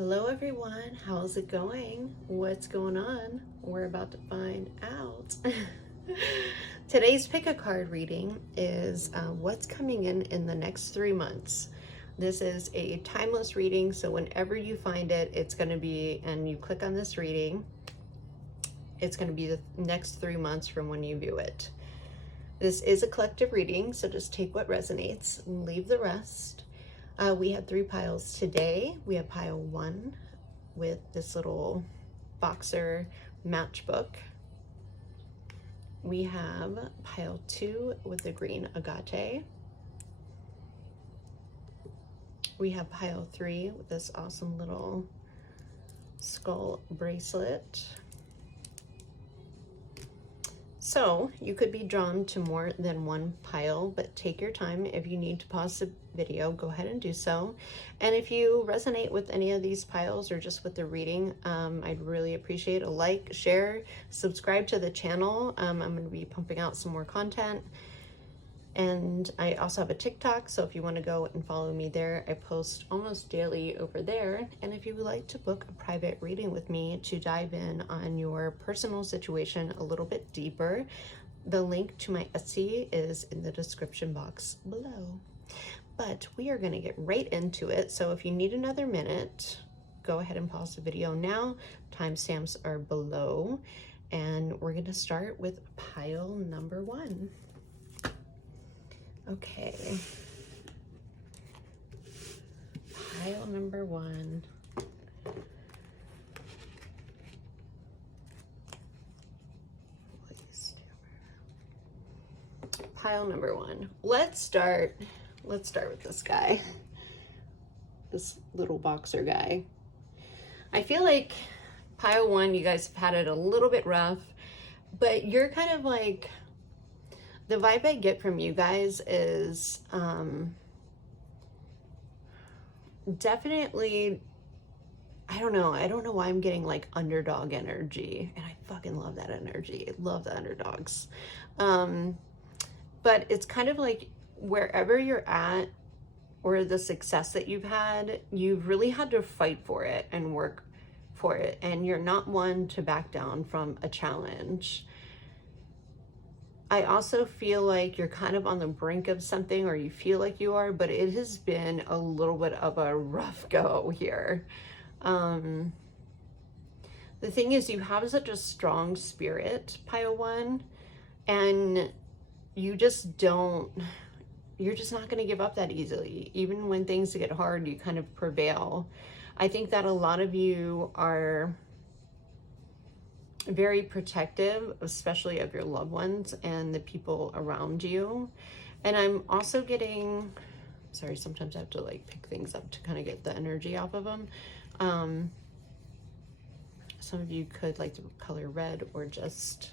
Hello everyone, how's it going? What's going on? We're about to find out. Today's pick a card reading is what's coming in the next 3 months. This is a timeless reading, so whenever you find it, it's going to be, and you click on this reading, it's going to be the next 3 months from when you view it. This is a collective reading, so just take what resonates and leave the rest. We had 3 piles today. We have pile 1 with this little boxer matchbook. We have pile 2 with the green agate. We have pile 3 with this awesome little skull bracelet. So you could be drawn to more than one pile, but take your time. If you need to pause the video, go ahead and do so. And if you resonate with any of these piles or just with the reading, I'd really appreciate a like, share, subscribe to the channel. I'm going to be pumping out some more content. And I also have a TikTok, so if you want to go and follow me there, I post almost daily over there. And if you would like to book a private reading with me to dive in on your personal situation a little bit deeper, the link to my Etsy is in the description box below. But we are going to get right into it. So if you need another minute, go ahead and pause the video now. Timestamps are below. And we're going to start with pile number 1. Okay, pile number 1. Pile number 1. Let's start with this guy, this little boxer guy. I feel like pile 1, you guys have had it a little bit rough, but you're kind of like, the vibe I get from you guys is definitely, I don't know why I'm getting like underdog energy, and I fucking love that energy. I love the underdogs. But it's kind of like wherever you're at or the success that you've had, you've really had to fight for it and work for it, and you're not one to back down from a challenge. I also feel like you're kind of on the brink of something, or you feel like you are, but it has been a little bit of a rough go here. The thing is, you have such a strong spirit, pile 1, and you just don't, you're just not going to give up that easily. Even when things get hard, you kind of prevail. I think that a lot of you are very protective, especially of your loved ones and the people around you. And I'm also getting, sorry, sometimes I have to like pick things up to kind of get the energy off of them. Some of you could like the color red, or just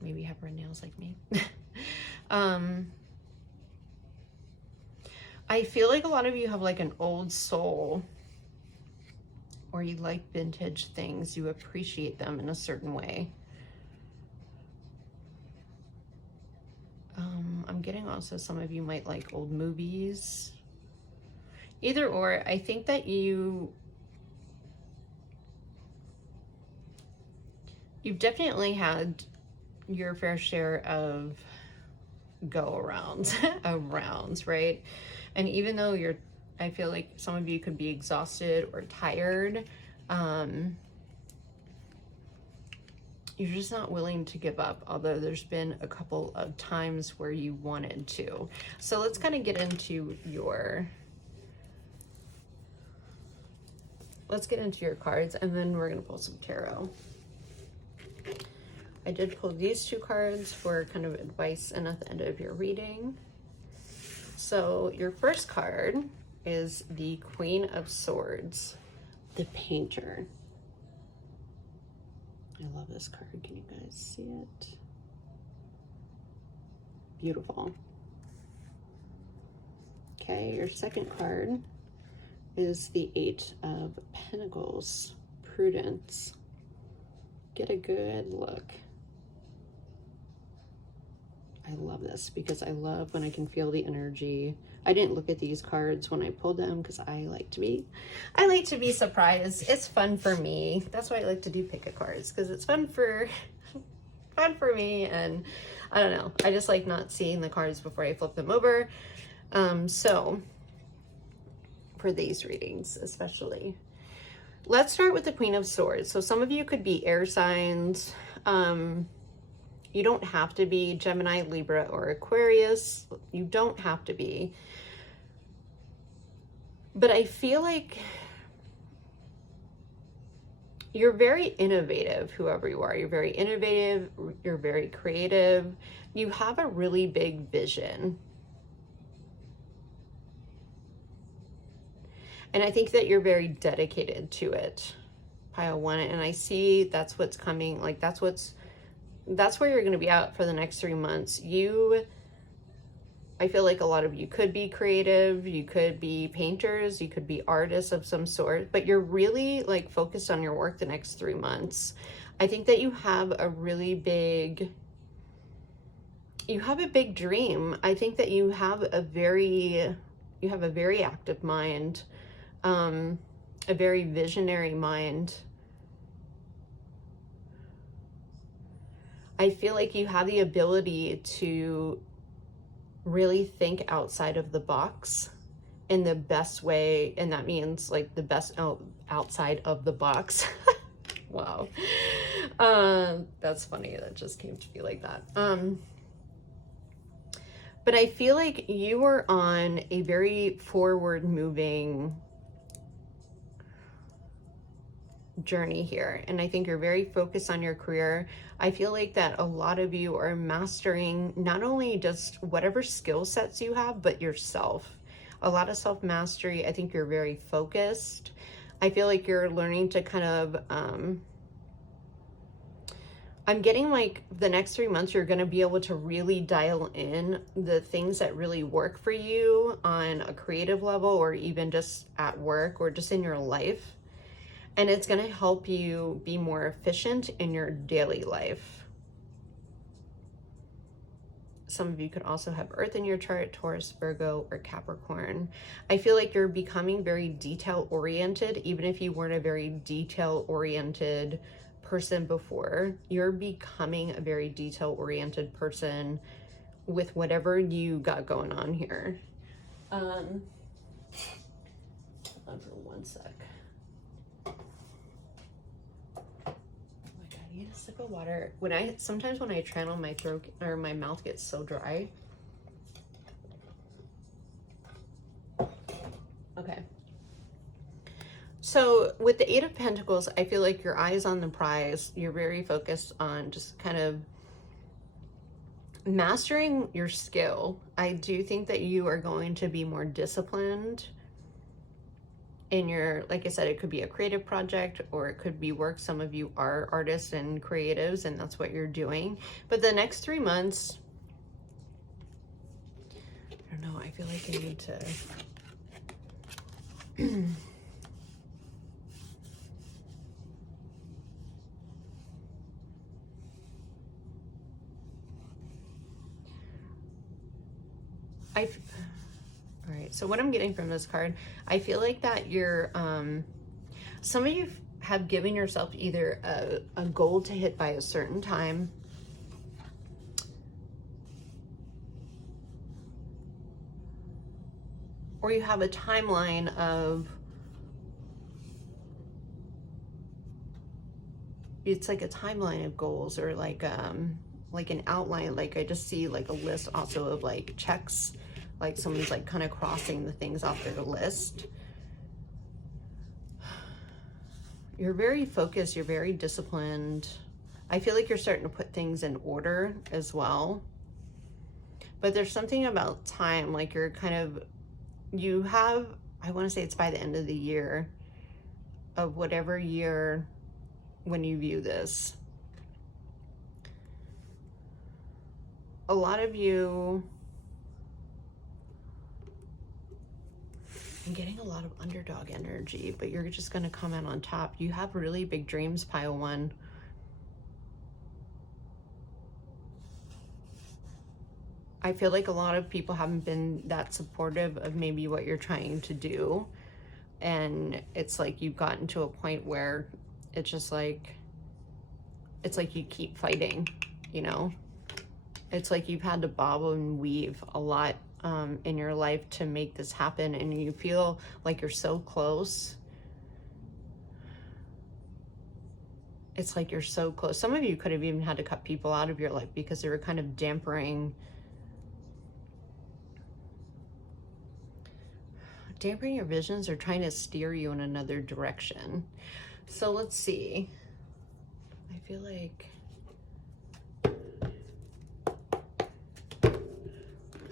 maybe have red nails like me. I feel like a lot of you have like an old soul, or you like vintage things, you appreciate them in a certain way. I'm getting also some of you might like old movies. Either or, I think that you've definitely had your fair share of go-arounds, of rounds, right? And even though I feel like some of you could be exhausted or tired, you're just not willing to give up, although there's been a couple of times where you wanted to. So let's kind of get into your, cards, and then we're going to pull some tarot. I did pull these 2 cards for kind of advice and at the end of your reading. So your first card is the Queen of Swords, the Painter. I love this card. Can you guys see it? Beautiful. Okay, your second card is the 8 of Pentacles, Prudence. Get a good look. I love this because I love when I can feel the energy. I didn't look at these cards when I pulled them because I like to be surprised. It's fun for me. That's why I like to do pick a cards, because it's fun for me, and I don't know. I just like not seeing the cards before I flip them over. So for these readings especially, let's start with the Queen of Swords. So some of you could be air signs. You don't have to be Gemini, Libra, or Aquarius. You don't have to be. But I feel like you're very innovative, whoever you are. You're very innovative. You're very creative. You have a really big vision. And I think that you're very dedicated to it, pile one. And I see that's what's coming. Like that's where you're going to be at for the next 3 months. I feel like a lot of you could be creative, you could be painters, you could be artists of some sort, but you're really like focused on your work the next 3 months. I think that you have a big dream. I think that you have a very active mind, a very visionary mind. I feel like you have the ability to really think outside of the box in the best way, and that means like the best outside of the box. Wow. That's funny. That just came to be like that. But I feel like you are on a very forward moving journey here, and I think you're very focused on your career. I feel like that a lot of you are mastering not only just whatever skill sets you have, but yourself. A lot of self-mastery. I think you're very focused. I feel like you're learning to kind of I'm getting like the next 3 months you're going to be able to really dial in the things that really work for you on a creative level, or even just at work, or just in your life. And it's going to help you be more efficient in your daily life. Some of you could also have Earth in your chart, Taurus, Virgo, or Capricorn. I feel like you're becoming very detail-oriented, even if you weren't a very detail-oriented person before. You're becoming a very detail-oriented person with whatever you got going on here. Hold on for 1 sec. I need a sip of water. Sometimes when I channel, my throat or my mouth gets so dry. Okay. So with the Eight of Pentacles, I feel like your eye's on the prize. You're very focused on just kind of mastering your skill. I do think that you are going to be more disciplined in your, like I said, it could be a creative project or it could be work. Some of you are artists and creatives, and that's what you're doing. But the next 3 months, I don't know, I feel like I need to all right, so what I'm getting from this card, I feel like that you're, some of you have given yourself either a goal to hit by a certain time, or you have a timeline of, it's like a timeline of goals, or like an outline. Like I just see like a list also of like checks, like someone's like kind of crossing the things off their list. You're very focused, you're very disciplined. I feel like you're starting to put things in order as well. But there's something about time, like you're kind of, you have, I want to say it's by the end of the year of whatever year when you view this. A lot of you, I'm getting a lot of underdog energy, but you're just going to come out on top. You have really big dreams, pile one. I feel like a lot of people haven't been that supportive of maybe what you're trying to do. And it's like you've gotten to a point where it's just like, it's like you keep fighting, you know? It's like you've had to bob and weave a lot in your life to make this happen, and you feel like you're so close. It's like you're so close. Some of you could have even had to cut people out of your life because they were kind of dampening your visions or trying to steer you in another direction. So let's see. I feel like,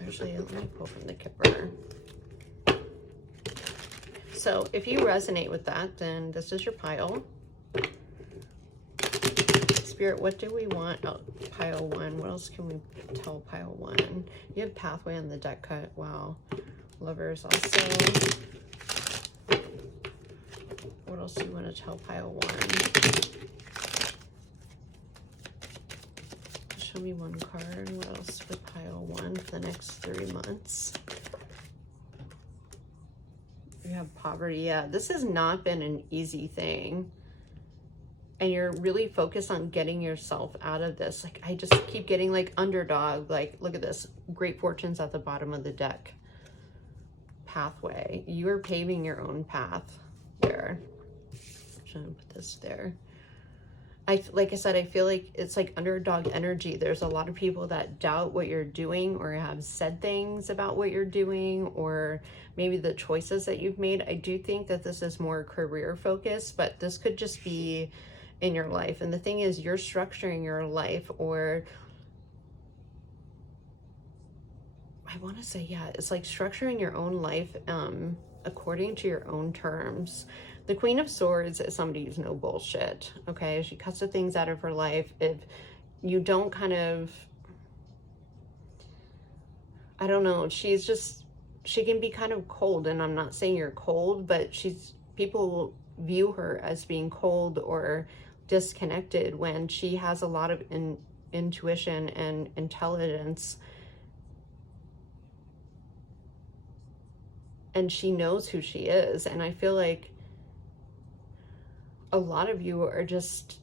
actually, let me pull from the Kipper. So if you resonate with that, then this is your pile. Spirit, what do we want? Oh, pile 1. What else can we tell pile 1? You have pathway on the deck cut. Wow. Lovers also. What else do you want to tell pile 1? Show me one card. What else for pile 1 for the next 3 months? You have poverty. Yeah, this has not been an easy thing. And you're really focused on getting yourself out of this. Like, I just keep getting like underdog. Like, look at this. Great fortunes at the bottom of the deck. Pathway. You are paving your own path there. I'm trying to put this there. Like I said, I feel like it's like underdog energy. There's a lot of people that doubt what you're doing or have said things about what you're doing or maybe the choices that you've made. I do think that this is more career focused, but this could just be in your life. And the thing is, you're structuring your life, or I want to say, yeah, it's like structuring your own life according to your own terms. The Queen of Swords is somebody who's no bullshit, okay? She cuts the things out of her life. If you don't kind of, I don't know, she can be kind of cold, and I'm not saying you're cold, but people view her as being cold or disconnected when she has a lot of intuition and intelligence, and she knows who she is. And I feel like a lot of you are just,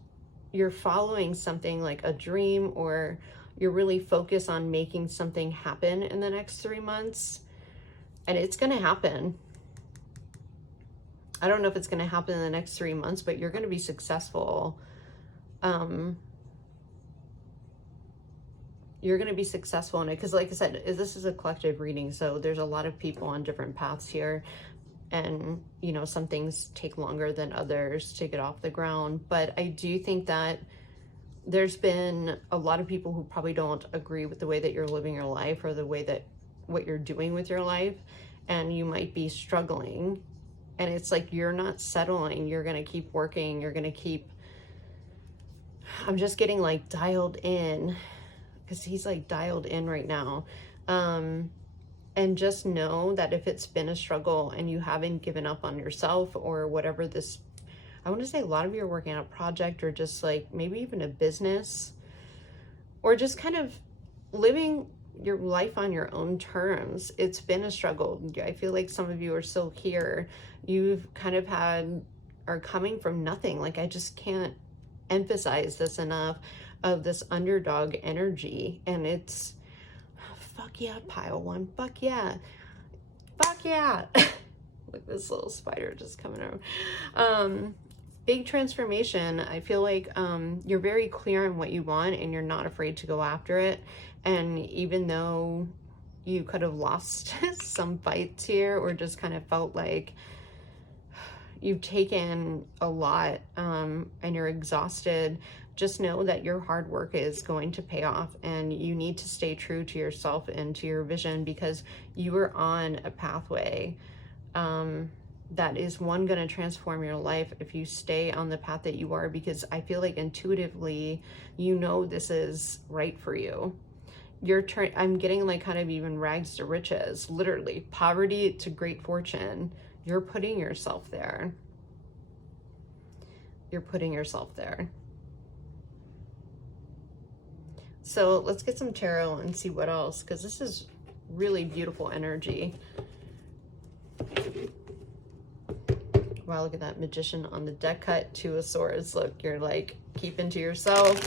you're following something like a dream, or you're really focused on making something happen in the next 3 months, and it's going to happen. I don't know if it's going to happen in the next 3 months, but you're going to be successful. You're going to be successful in it, because like I said, this is a collective reading, so there's a lot of people on different paths here. And, you know, some things take longer than others to get off the ground. But I do think that there's been a lot of people who probably don't agree with the way that you're living your life, or the way that what you're doing with your life. And you might be struggling. And it's like, you're not settling. You're going to keep working. You're going to keep, I'm just getting like dialed in, because he's like dialed in right now. And just know that if it's been a struggle and you haven't given up on yourself, or whatever this, I want to say a lot of you are working on a project, or just like maybe even a business, or just kind of living your life on your own terms. It's been a struggle. I feel like some of you are still here. You've kind of are coming from nothing. Like, I just can't emphasize this enough, of this underdog energy. And it's, fuck yeah, pile 1. Fuck yeah. Fuck yeah. Look, this little spider just coming over. Big transformation. I feel like you're very clear on what you want, and you're not afraid to go after it. And even though you could have lost some fights here, or just kind of felt like you've taken a lot and you're exhausted, just know that your hard work is going to pay off, and you need to stay true to yourself and to your vision, because you are on a pathway that is going to transform your life if you stay on the path that you are, because I feel like intuitively, you know, this is right for you. I'm getting like kind of even rags to riches, literally poverty to great fortune. You're putting yourself there. You're putting yourself there. So let's get some tarot and see what else, because this is really beautiful energy. Wow, look at that Magician on the deck cut, Two of Swords. Look, you're like keeping to yourself,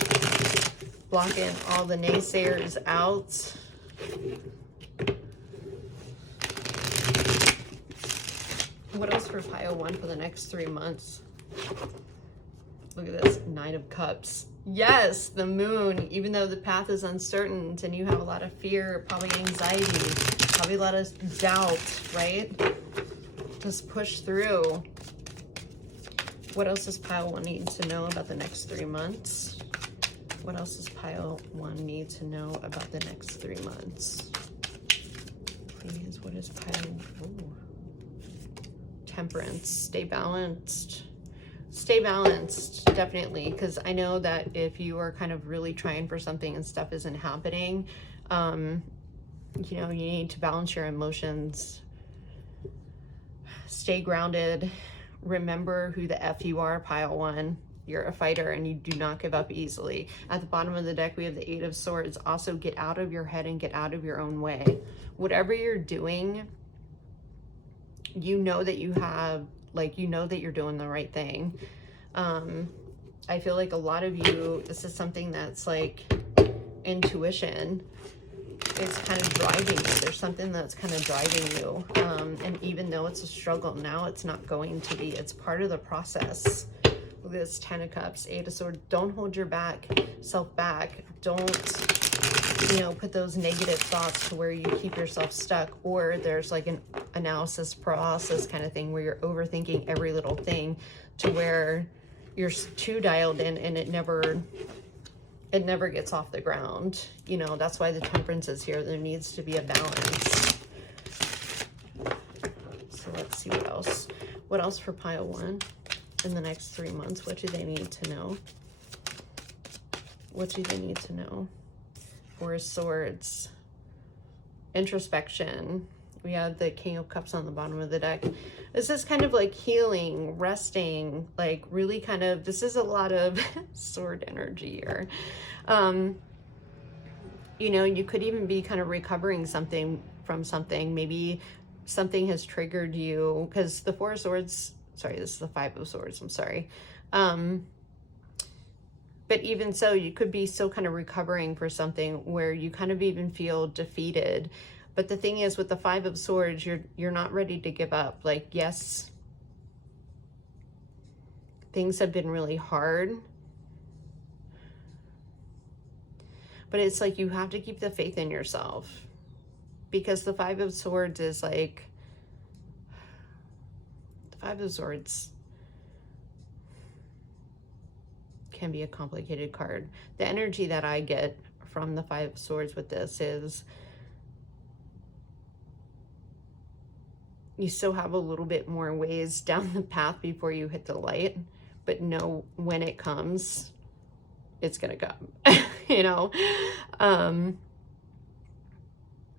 blocking all the naysayers out. What else for pile 1 for the next 3 months? Look at this, Nine of Cups. Yes, the Moon, even though the path is uncertain and you have a lot of fear, probably anxiety, probably a lot of doubt, right? Just push through. What else does pile 1 need to know about the next 3 months? What else does pile 1 need to know about the next 3 months? Please, what is pile? Ooh. Temperance. Stay balanced. Stay balanced, definitely, because I know that if you are kind of really trying for something and stuff isn't happening, you know, you need to balance your emotions. Stay grounded. Remember who the F you are, pile 1. You're a fighter and you do not give up easily. At the bottom of the deck, we have the Eight of Swords. Also, get out of your head and get out of your own way. Whatever you're doing, you know that you have, like, you know that you're doing the right thing. I feel like a lot of you, this is something that's like intuition. It's kind of driving you. There's something that's kind of driving you. And even though it's a struggle now, it's not going to be. It's part of the process. Look at this Ten of Cups, Eight of Swords. Don't hold your self back. Don't, you know, put those negative thoughts to where you keep yourself stuck, or there's like an analysis paralysis kind of thing where you're overthinking every little thing to where you're too dialed in and it never gets off the ground. You know, that's why the Temperance is here. There needs to be a balance. So let's see what else. What else for pile 1 in the next 3 months? What do they need to know? What do they need to know? Four of Swords. Introspection. We have the King of Cups on the bottom of the deck. This is kind of like healing, resting, like really kind of, this is a lot of sword energy here. You know, you could even be kind of recovering something from something. Maybe something has triggered you, because the Four of Swords, sorry, this is the Five of Swords, I'm sorry. But even so, you could be still kind of recovering for something where you kind of even feel defeated. But the thing is, with the Five of Swords, you're not ready to give up. Like, yes, things have been really hard, but it's like you have to keep the faith in yourself, because the Five of Swords is like, the Five of Swords can be a complicated card. The energy that I get from the Five of Swords with this is you still have a little bit more ways down the path before you hit the light, but know when it comes, it's gonna come. You know,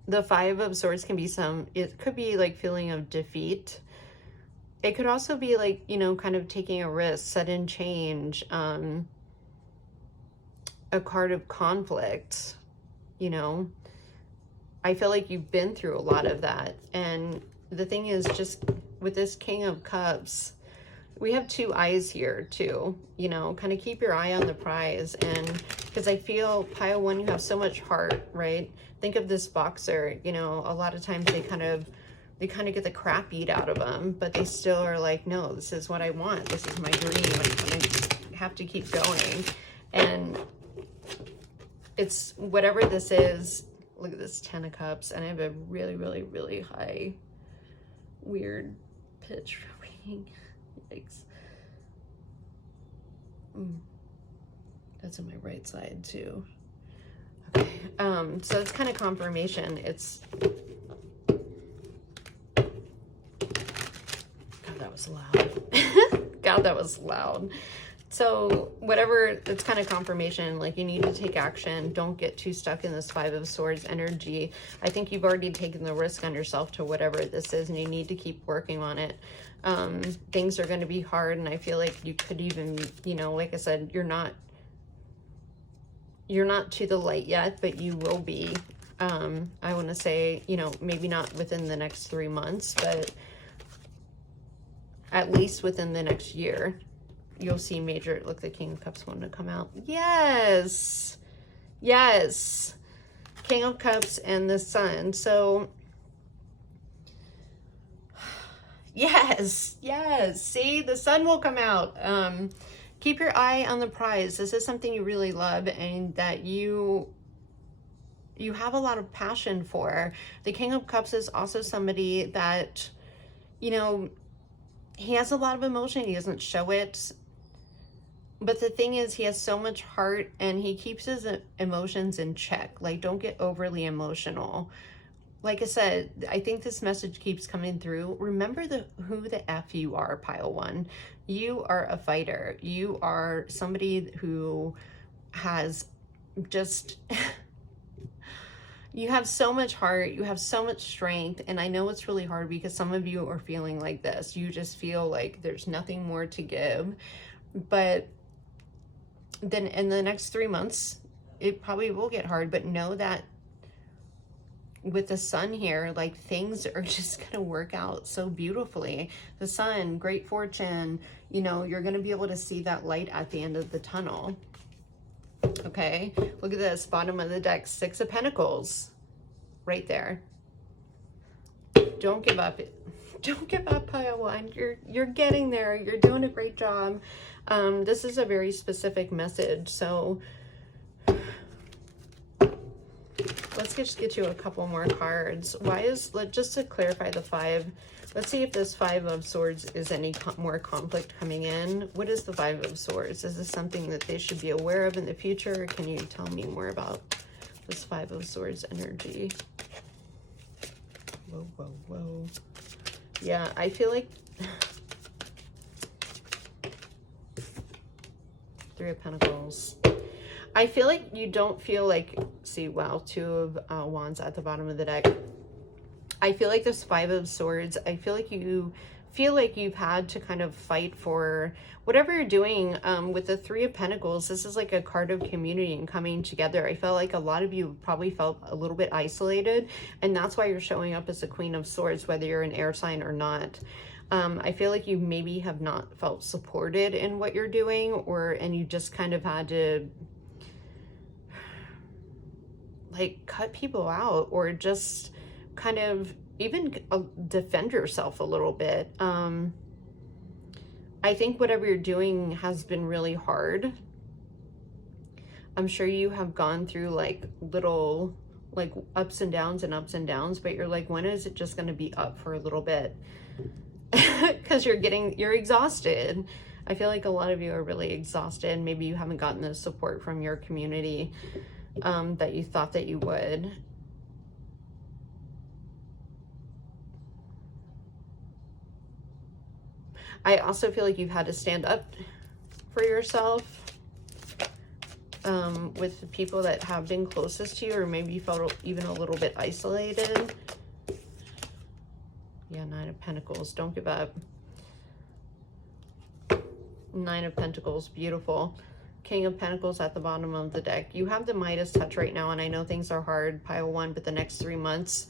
the Five of Swords can be it could be like feeling of defeat. It could also be like, you know, kind of taking a risk, sudden change, a card of conflict. You know, I feel like you've been through a lot of that. And the thing is, just with this King of Cups, we have two eyes here too, you know, kind of keep your eye on the prize. And because I feel pile 1, you have so much heart, right? Think of this boxer, you know, a lot of times they kind of get the crap beat out of them, but they still are like, no, this is what I want. This is my dream. I have to keep going. And it's whatever this is. Look at this Ten of Cups, and I have a really, really, really high, weird pitch for reading. Yikes. That's on my right side too. Okay, so it's kind of confirmation. It's, God, that was loud. God, that was loud. So whatever, it's kind of confirmation, like you need to take action. Don't get too stuck in this Five of Swords energy. I think you've already taken the risk on yourself to whatever this is, and you need to keep working on it. Things are going to be hard, and I feel like you could even, you know, like I said, you're not you're not to the light yet, but you will be. I want to say, you know, maybe not within the next 3 months, but at least within the next year, you'll see major, look, the King of Cups wanted to come out. Yes. Yes. King of Cups and the Sun. So, yes. Yes. See, the Sun will come out. Keep your eye on the prize. This is something you really love and that you have a lot of passion for. The King of Cups is also somebody that, you know, he has a lot of emotion. He doesn't show it. But the thing is, he has so much heart and he keeps his emotions in check. Like, don't get overly emotional. Like I said, I think this message keeps coming through. Remember who the F you are, pile one. You are a fighter. You are somebody who has just... You have so much heart, you have so much strength, and I know it's really hard because some of you are feeling like this. You just feel like there's nothing more to give. But then in the next 3 months, it probably will get hard, but know that with the Sun here, like, things are just going to work out so beautifully. The Sun, great fortune, you know, you're going to be able to see that light at the end of the tunnel. Okay, look at this, bottom of the deck, 6 of Pentacles, right there. Don't give up. Don't give up, pile one. You're getting there. You're doing a great job. This is a very specific message, so let's just get you a couple more cards. Just to clarify the 5. Let's see if this 5 of Swords is any more conflict coming in. What is the 5 of Swords? Is this something that they should be aware of in the future? Can you tell me more about this 5 of Swords energy? Whoa, whoa, whoa. Yeah, I feel like... 3 of Pentacles. I feel like you don't feel like... See, wow, 2 of Wands at the bottom of the deck. I feel like this 5 of Swords, I feel like you've had to kind of fight for whatever you're doing. With the 3 of Pentacles, this is like a card of community and coming together. I felt like a lot of you probably felt a little bit isolated, and that's why you're showing up as the Queen of Swords, whether you're an air sign or not. I feel like you maybe have not felt supported in what you're doing, and you just kind of had to like cut people out, or just kind of even defend yourself a little bit. I think whatever you're doing has been really hard. I'm sure you have gone through like little like ups and downs, but you're like, when is it just going to be up for a little bit? Because you're exhausted. I feel like a lot of you are really exhausted. Maybe you haven't gotten the support from your community that you thought that you would. I also feel like you've had to stand up for yourself with the people that have been closest to you, or maybe you felt even a little bit isolated. Yeah, 9 of Pentacles. Don't give up. 9 of Pentacles. Beautiful. King of Pentacles at the bottom of the deck. You have the Midas touch right now, and I know things are hard, pile one, but the next 3 months,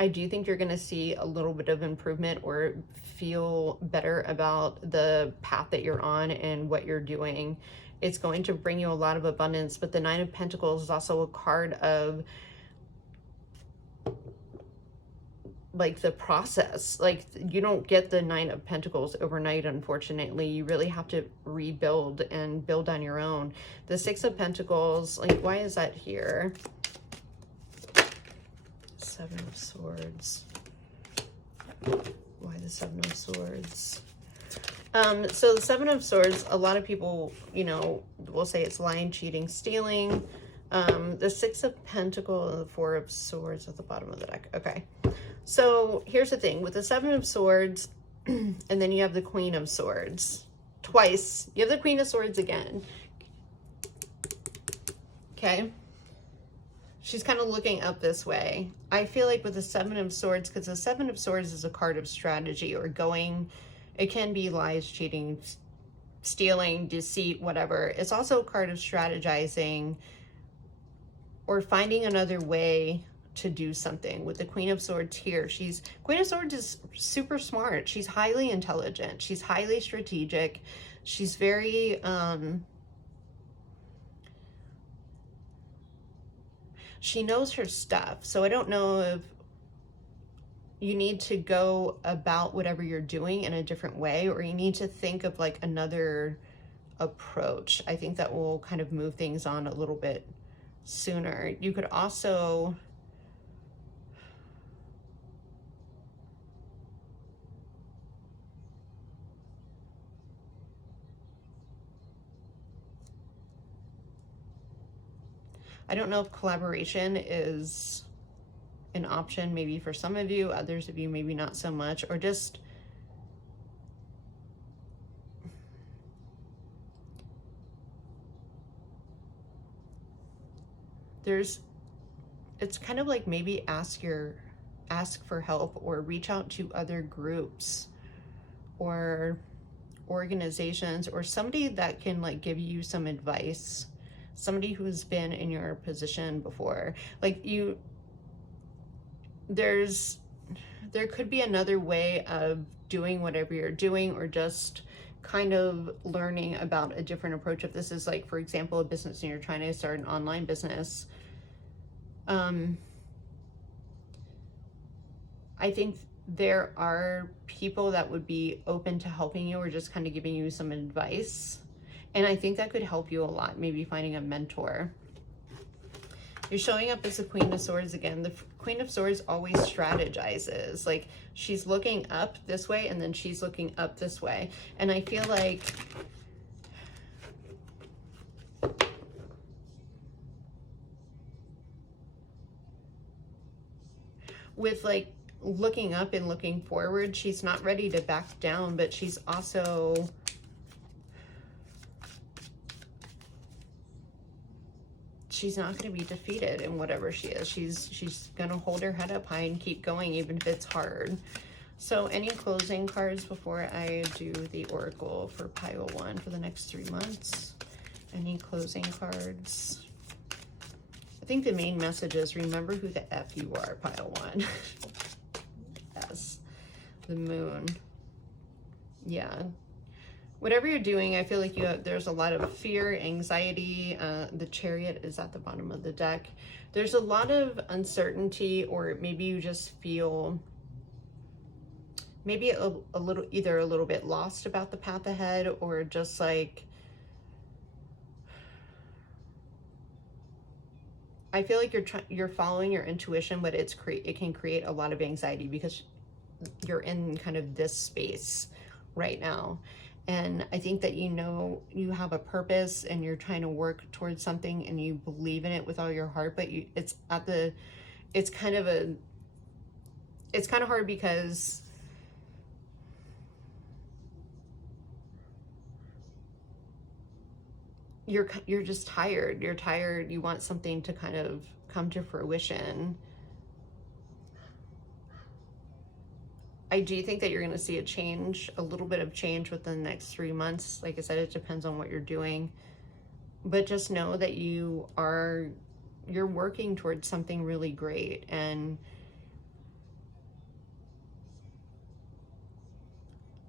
I do think you're going to see a little bit of improvement or feel better about the path that you're on and what you're doing. It's going to bring you a lot of abundance, but the 9 of Pentacles is also a card of like the process. Like, you don't get the 9 of Pentacles overnight, unfortunately. You really have to rebuild and build on your own. The 6 of Pentacles, like, why is that here? 7 of Swords. Why the 7 of Swords? So the 7 of Swords, a lot of people, you know, will say it's lying, cheating, stealing. The 6 of Pentacles and the 4 of Swords at the bottom of the deck. Okay. So here's the thing with the 7 of Swords, and then you have the Queen of Swords twice. You have the Queen of Swords again. Okay. She's kind of looking up this way. I feel like with the 7 of Swords, because the 7 of Swords is a card of strategy or going, it can be lies, cheating, stealing, deceit, whatever. It's also a card of strategizing or finding another way to do something. With the Queen of Swords here, Queen of Swords is super smart. She's highly intelligent. She's highly strategic. She's very, she knows her stuff. So I don't know if you need to go about whatever you're doing in a different way, or you need to think of like another approach. I think that will kind of move things on a little bit sooner. You could also, I don't know if collaboration is an option maybe for some of you, others of you maybe not so much, or just it's kind of like maybe ask for help or reach out to other groups or organizations or somebody that can like give you some advice, somebody who's been in your position before. Like there could be another way of doing whatever you're doing, or just kind of learning about a different approach. If this is like, for example, a business and you're trying to start an online business, I think there are people that would be open to helping you or just kind of giving you some advice. And I think that could help you a lot, maybe finding a mentor. You're showing up as the Queen of Swords again. The Queen of Swords always strategizes. Like, she's looking up this way and then she's looking up this way. And I feel like with like looking up and looking forward, she's not ready to back down, but she's also she's not going to be defeated in whatever she is. She's going to hold her head up high and keep going, even if it's hard. So any closing cards before I do the Oracle for pile 1 for the next 3 months? Any closing cards? I think the main message is remember who the F you are, pile 1. Yes. The Moon. Yeah. Whatever you're doing, I feel like there's a lot of fear, anxiety. The Chariot is at the bottom of the deck. There's a lot of uncertainty, or maybe you just feel maybe a little, either a little bit lost about the path ahead, or just like, I feel like you're following your intuition, but it can create a lot of anxiety because you're in kind of this space right now. And I think that you have a purpose and you're trying to work towards something and you believe in it with all your heart, but it's kind of hard because you're just tired. You're tired. You want something to kind of come to fruition. I do think that you're going to see a little bit of change within the next 3 months. Like I said, it depends on what you're doing. But just know that you're working towards something really great. And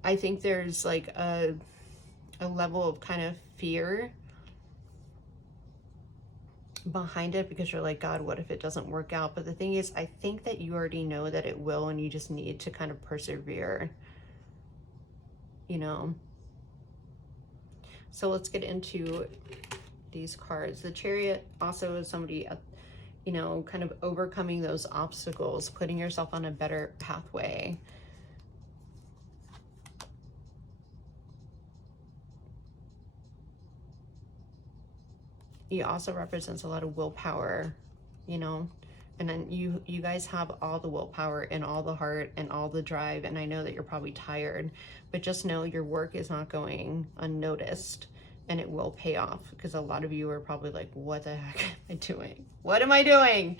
I think there's like a level of kind of fear behind it because you're like, God, what if it doesn't work out? But the thing is, I think that you already know that it will, and you just need to kind of persevere, So let's get into these cards. The Chariot also is somebody, kind of overcoming those obstacles, putting yourself on a better pathway. He also represents a lot of willpower, and then you guys have all the willpower and all the heart and all the drive, and I know that you're probably tired, but just know your work is not going unnoticed, and it will pay off, because a lot of you are probably like, what the heck am I doing? What am I doing?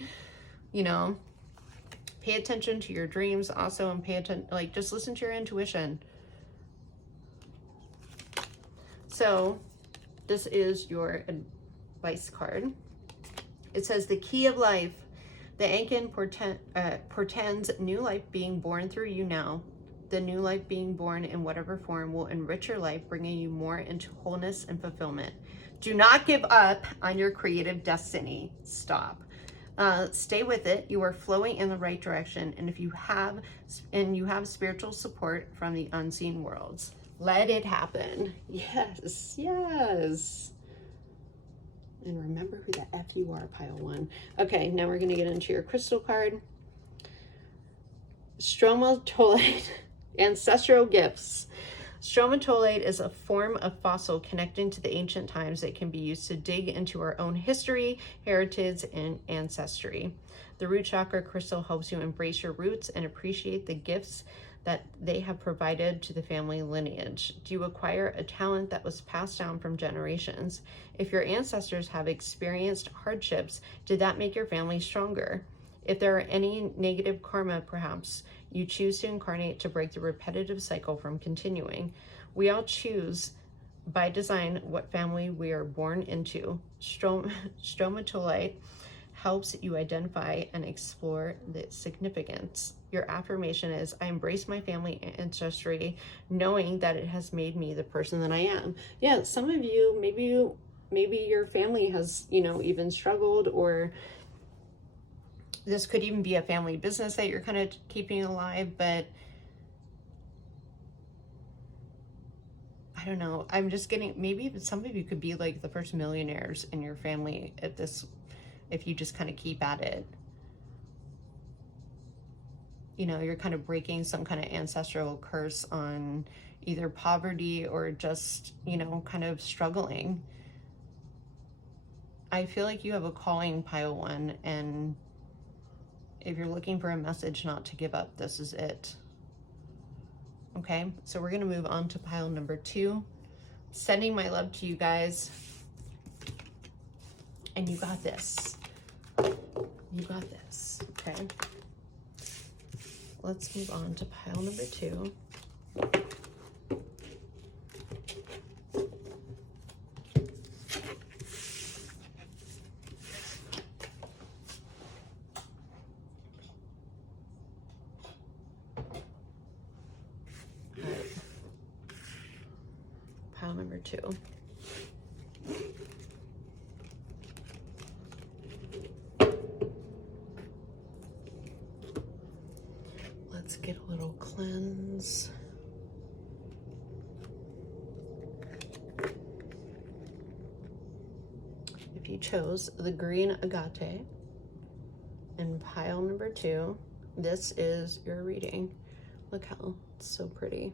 Pay attention to your dreams also, and pay attention, like, just listen to your intuition. So this is your advice card. It says the key of life. The Ankin portends new life being born through you now. The new life being born in whatever form will enrich your life, bringing you more into wholeness and fulfillment. Do not give up on your creative destiny. Stop. Stay with it. You are flowing in the right direction, and if you have spiritual support from the unseen worlds. Let it happen. Yes, yes. And remember who the F you are, pile 1. Okay, now we're going to get into your crystal card. Stromatolite, ancestral gifts. Stromatolite is a form of fossil connecting to the ancient times that can be used to dig into our own history, heritage, and ancestry. The root chakra crystal helps you embrace your roots and appreciate the gifts that they have provided to the family lineage. Do you acquire a talent that was passed down from generations? If your ancestors have experienced hardships, did that make your family stronger? If there are any negative karma, perhaps you choose to incarnate to break the repetitive cycle from continuing. We all choose by design what family we are born into. Stromatolite helps you identify and explore the significance. Your affirmation is, I embrace my family ancestry, knowing that it has made me the person that I am. Yeah, some of you, maybe your family has, even struggled, or this could even be a family business that you're kind of keeping alive, but I don't know. I'm just getting, maybe some of you could be like the first millionaires in your family at this, if you just kind of keep at it. You're kind of breaking some kind of ancestral curse on either poverty or just, kind of struggling. I feel like you have a calling, pile 1, and if you're looking for a message not to give up, this is it. Okay, so we're going to move on to pile number 2. Sending my love to you guys. And you got this. You got this. Okay. Let's move on to pile number 2. Pile number 2. Let's get a little cleanse. If you chose the green agate in pile number 2, this is your reading. Look how it's so pretty.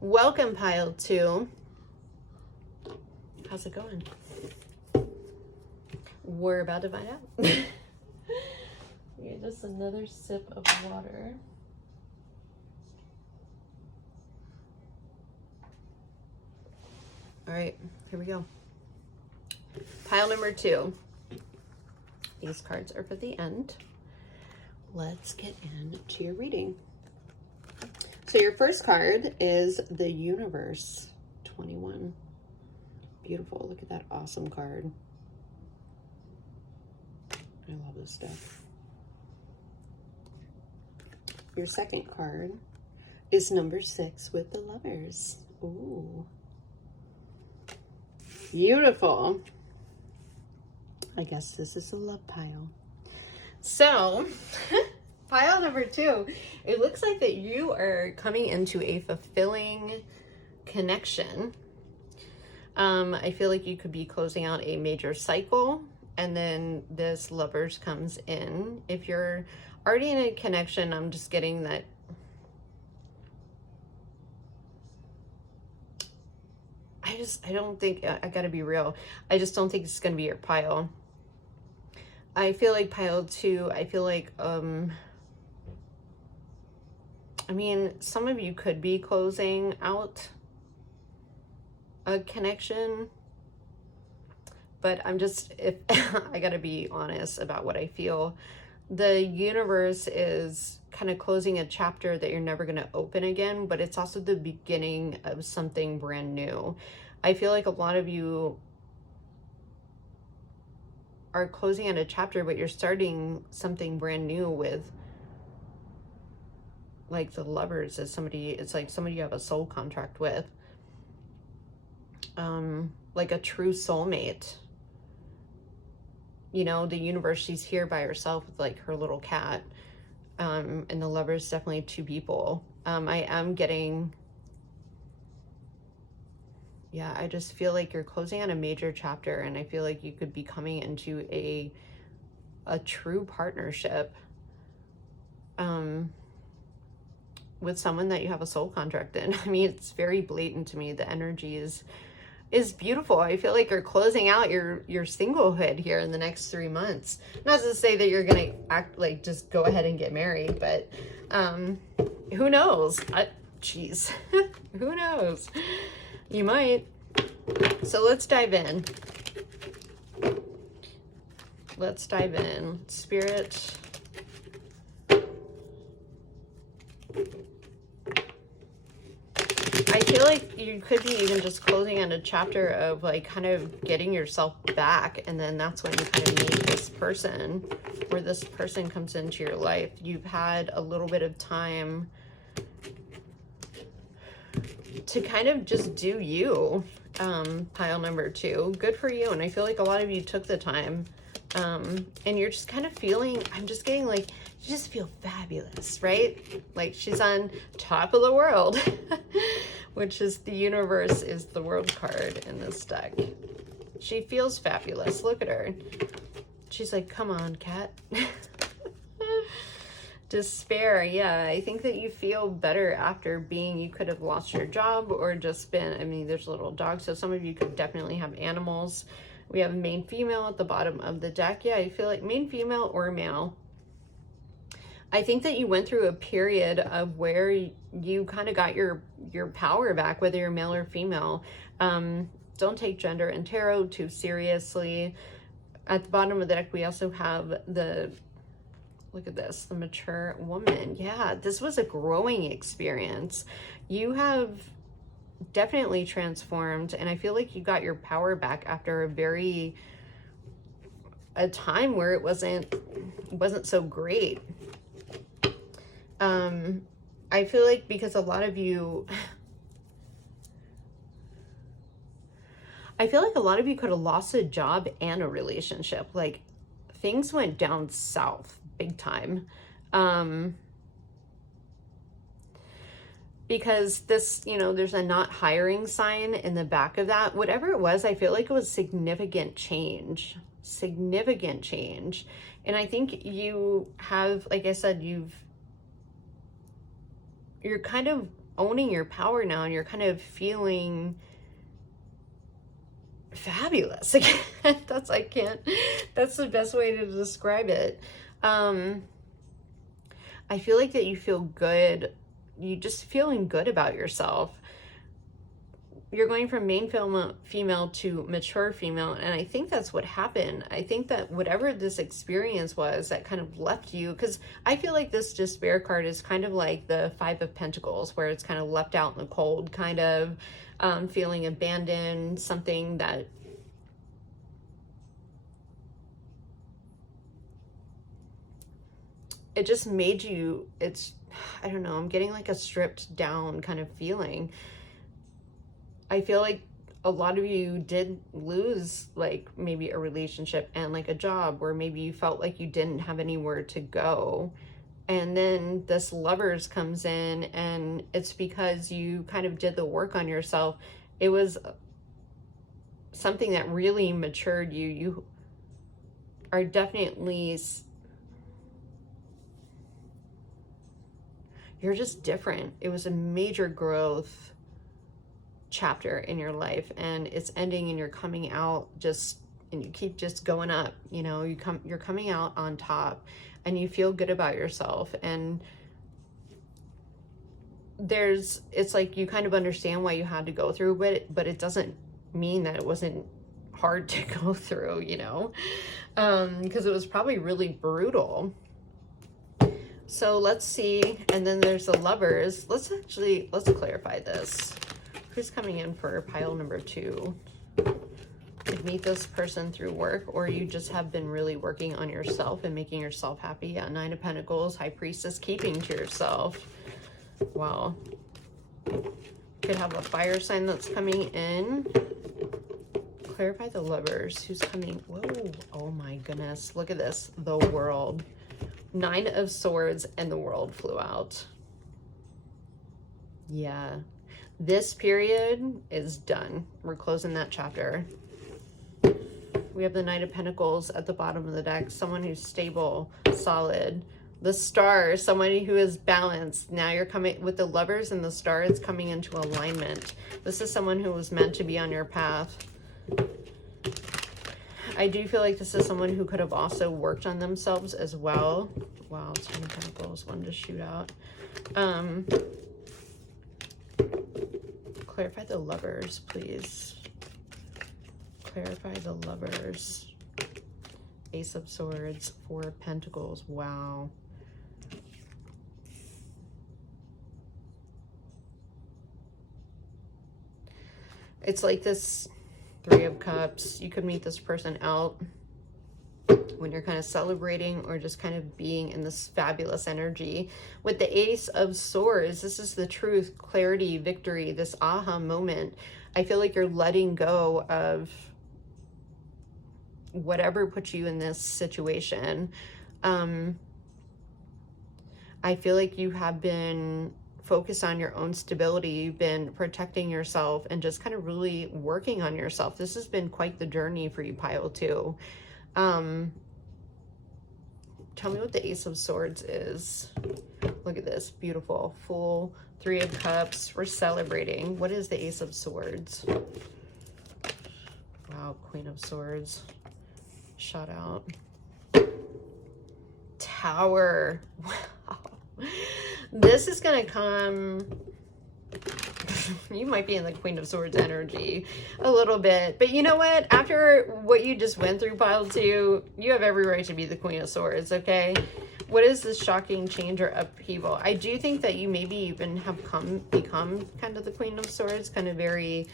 Welcome, pile 2. How's it going? We're about to find out. Get just another sip of water. All right, here we go. Pile number 2. These cards are for the end. Let's get into your reading. So your first card is the Universe 21. Beautiful. Look at that awesome card. I love this stuff. Your second card is number 6 with the Lovers. Ooh. Beautiful. I guess this is a love pile. So, pile number 2, it looks like that you are coming into a fulfilling connection. I feel like you could be closing out a major cycle, and then this Lovers comes in. If you're already in a connection, I'm just getting that I don't think, I gotta be real, I just don't think it's gonna be your pile. I feel like pile 2, I feel like, I mean, some of you could be closing out a connection, but I'm just, if I gotta be honest about what I feel, the universe is kind of closing a chapter that you're never going to open again, but it's also the beginning of something brand new. I feel like a lot of you are closing out a chapter, but you're starting something brand new with, like, the Lovers is somebody, it's like somebody you have a soul contract with, like a true soulmate. You know, the universe, she's here by herself with like her little cat. And the Lovers, definitely two people. I am getting, yeah, I just feel like you're closing on a major chapter, and I feel like you could be coming into a true partnership with someone that you have a soul contract in. I mean, it's very blatant to me. The energy is beautiful. I feel like you're closing out your singlehood here in the next 3 months. Not to say that you're gonna act like just go ahead and get married, but who knows? Jeez, who knows? You might. So let's dive in. Let's dive in. Spirit. I feel like you could be even just closing on a chapter of like kind of getting yourself back, and then that's when you kind of meet this person, where this person comes into your life. You've had a little bit of time to kind of just do you, pile number 2. Good for you. And I feel like a lot of you took the time, and you're just kind of feeling, I'm just getting like, you just feel fabulous, right? Like she's on top of the world, which is the universe is the world card in this deck. She feels fabulous. Look at her. She's like, come on, cat. Despair. Yeah, I think that you feel better after being, you could have lost your job or just been, I mean, there's a little dog, so some of you could definitely have animals. We have male, female at the bottom of the deck. Yeah, I feel like male, female, or male. I think that you went through a period of where you kind of got your power back, whether you're male or female. Don't take gender and tarot too seriously. At the bottom of the deck, we also have the, look at this, the mature woman. Yeah, this was a growing experience. You have definitely transformed, and I feel like you got your power back after a time where it wasn't so great. I feel like because a lot of you, I feel like a lot of you could have lost a job and a relationship. Like things went down south big time. Because this, you know, there's a not hiring sign in the back of that. Whatever it was, I feel like it was significant change. Significant change. And I think you have, like I said, you're kind of owning your power now, and you're kind of feeling fabulous. That's the best way to describe it. I feel like that you feel good. You just feeling good about yourself. You're going from main female to mature female, and I think that's what happened. I think that whatever this experience was that kind of left you, because I feel like this despair card is kind of like the 5 of Pentacles, where it's kind of left out in the cold, kind of feeling abandoned, something that it just made you, I don't know, I'm getting like a stripped down kind of feeling. I feel like a lot of you did lose like maybe a relationship and like a job, where maybe you felt like you didn't have anywhere to go. And then this Lovers comes in, and it's because you kind of did the work on yourself. It was something that really matured you. You are definitely, you're just different. It was a major growth chapter in your life, and it's ending, and you're coming out and you keep just going up. You know, you're coming out on top, and you feel good about yourself. And it's like you kind of understand why you had to go through it, but it doesn't mean that it wasn't hard to go through, you know, because it was probably really brutal. So let's see, and then there's the Lovers. Let's clarify this. Who's coming in for pile number 2? Could meet this person through work, or you just have been really working on yourself and making yourself happy. Yeah, 9 of Pentacles, High Priestess, keeping to yourself. Wow. Could have a fire sign that's coming in. Clarify the Lovers. Who's coming? Whoa. Oh my goodness. Look at this. The World. 9 of Swords and the World flew out. Yeah. This period is done. We're closing that chapter. We have the Knight of Pentacles at the bottom of the deck. Someone who's stable, solid. The Star, somebody who is balanced. Now you're coming with the Lovers and the Star. It's coming into alignment. This is someone who was meant to be on your path. I do feel like this is someone who could have also worked on themselves as well. Wow, 10 of Pentacles, one to shoot out. Clarify the Lovers, please. Clarify the Lovers. Ace of Swords, 4 of Pentacles. Wow. It's like this 3 of Cups. You could meet this person out when you're kind of celebrating or just kind of being in this fabulous energy. With the Ace of Swords, this is the truth, clarity, victory, this aha moment. I feel like you're letting go of whatever put you in this situation. I feel like you have been focused on your own stability. You've been protecting yourself and just kind of really working on yourself. This has been quite the journey for you, pile 2. Tell me what the Ace of Swords is. Look at this, beautiful, full 3 of Cups. We're celebrating. What is the Ace of Swords? Wow, Queen of Swords. Shot out. Tower. Wow. This is going to come... You might be in the Queen of Swords energy a little bit. But you know what? After what you just went through, pile 2, you have every right to be the Queen of Swords, okay? What is this shocking change or upheaval? I do think that you maybe even have become kind of the Queen of Swords, kind of very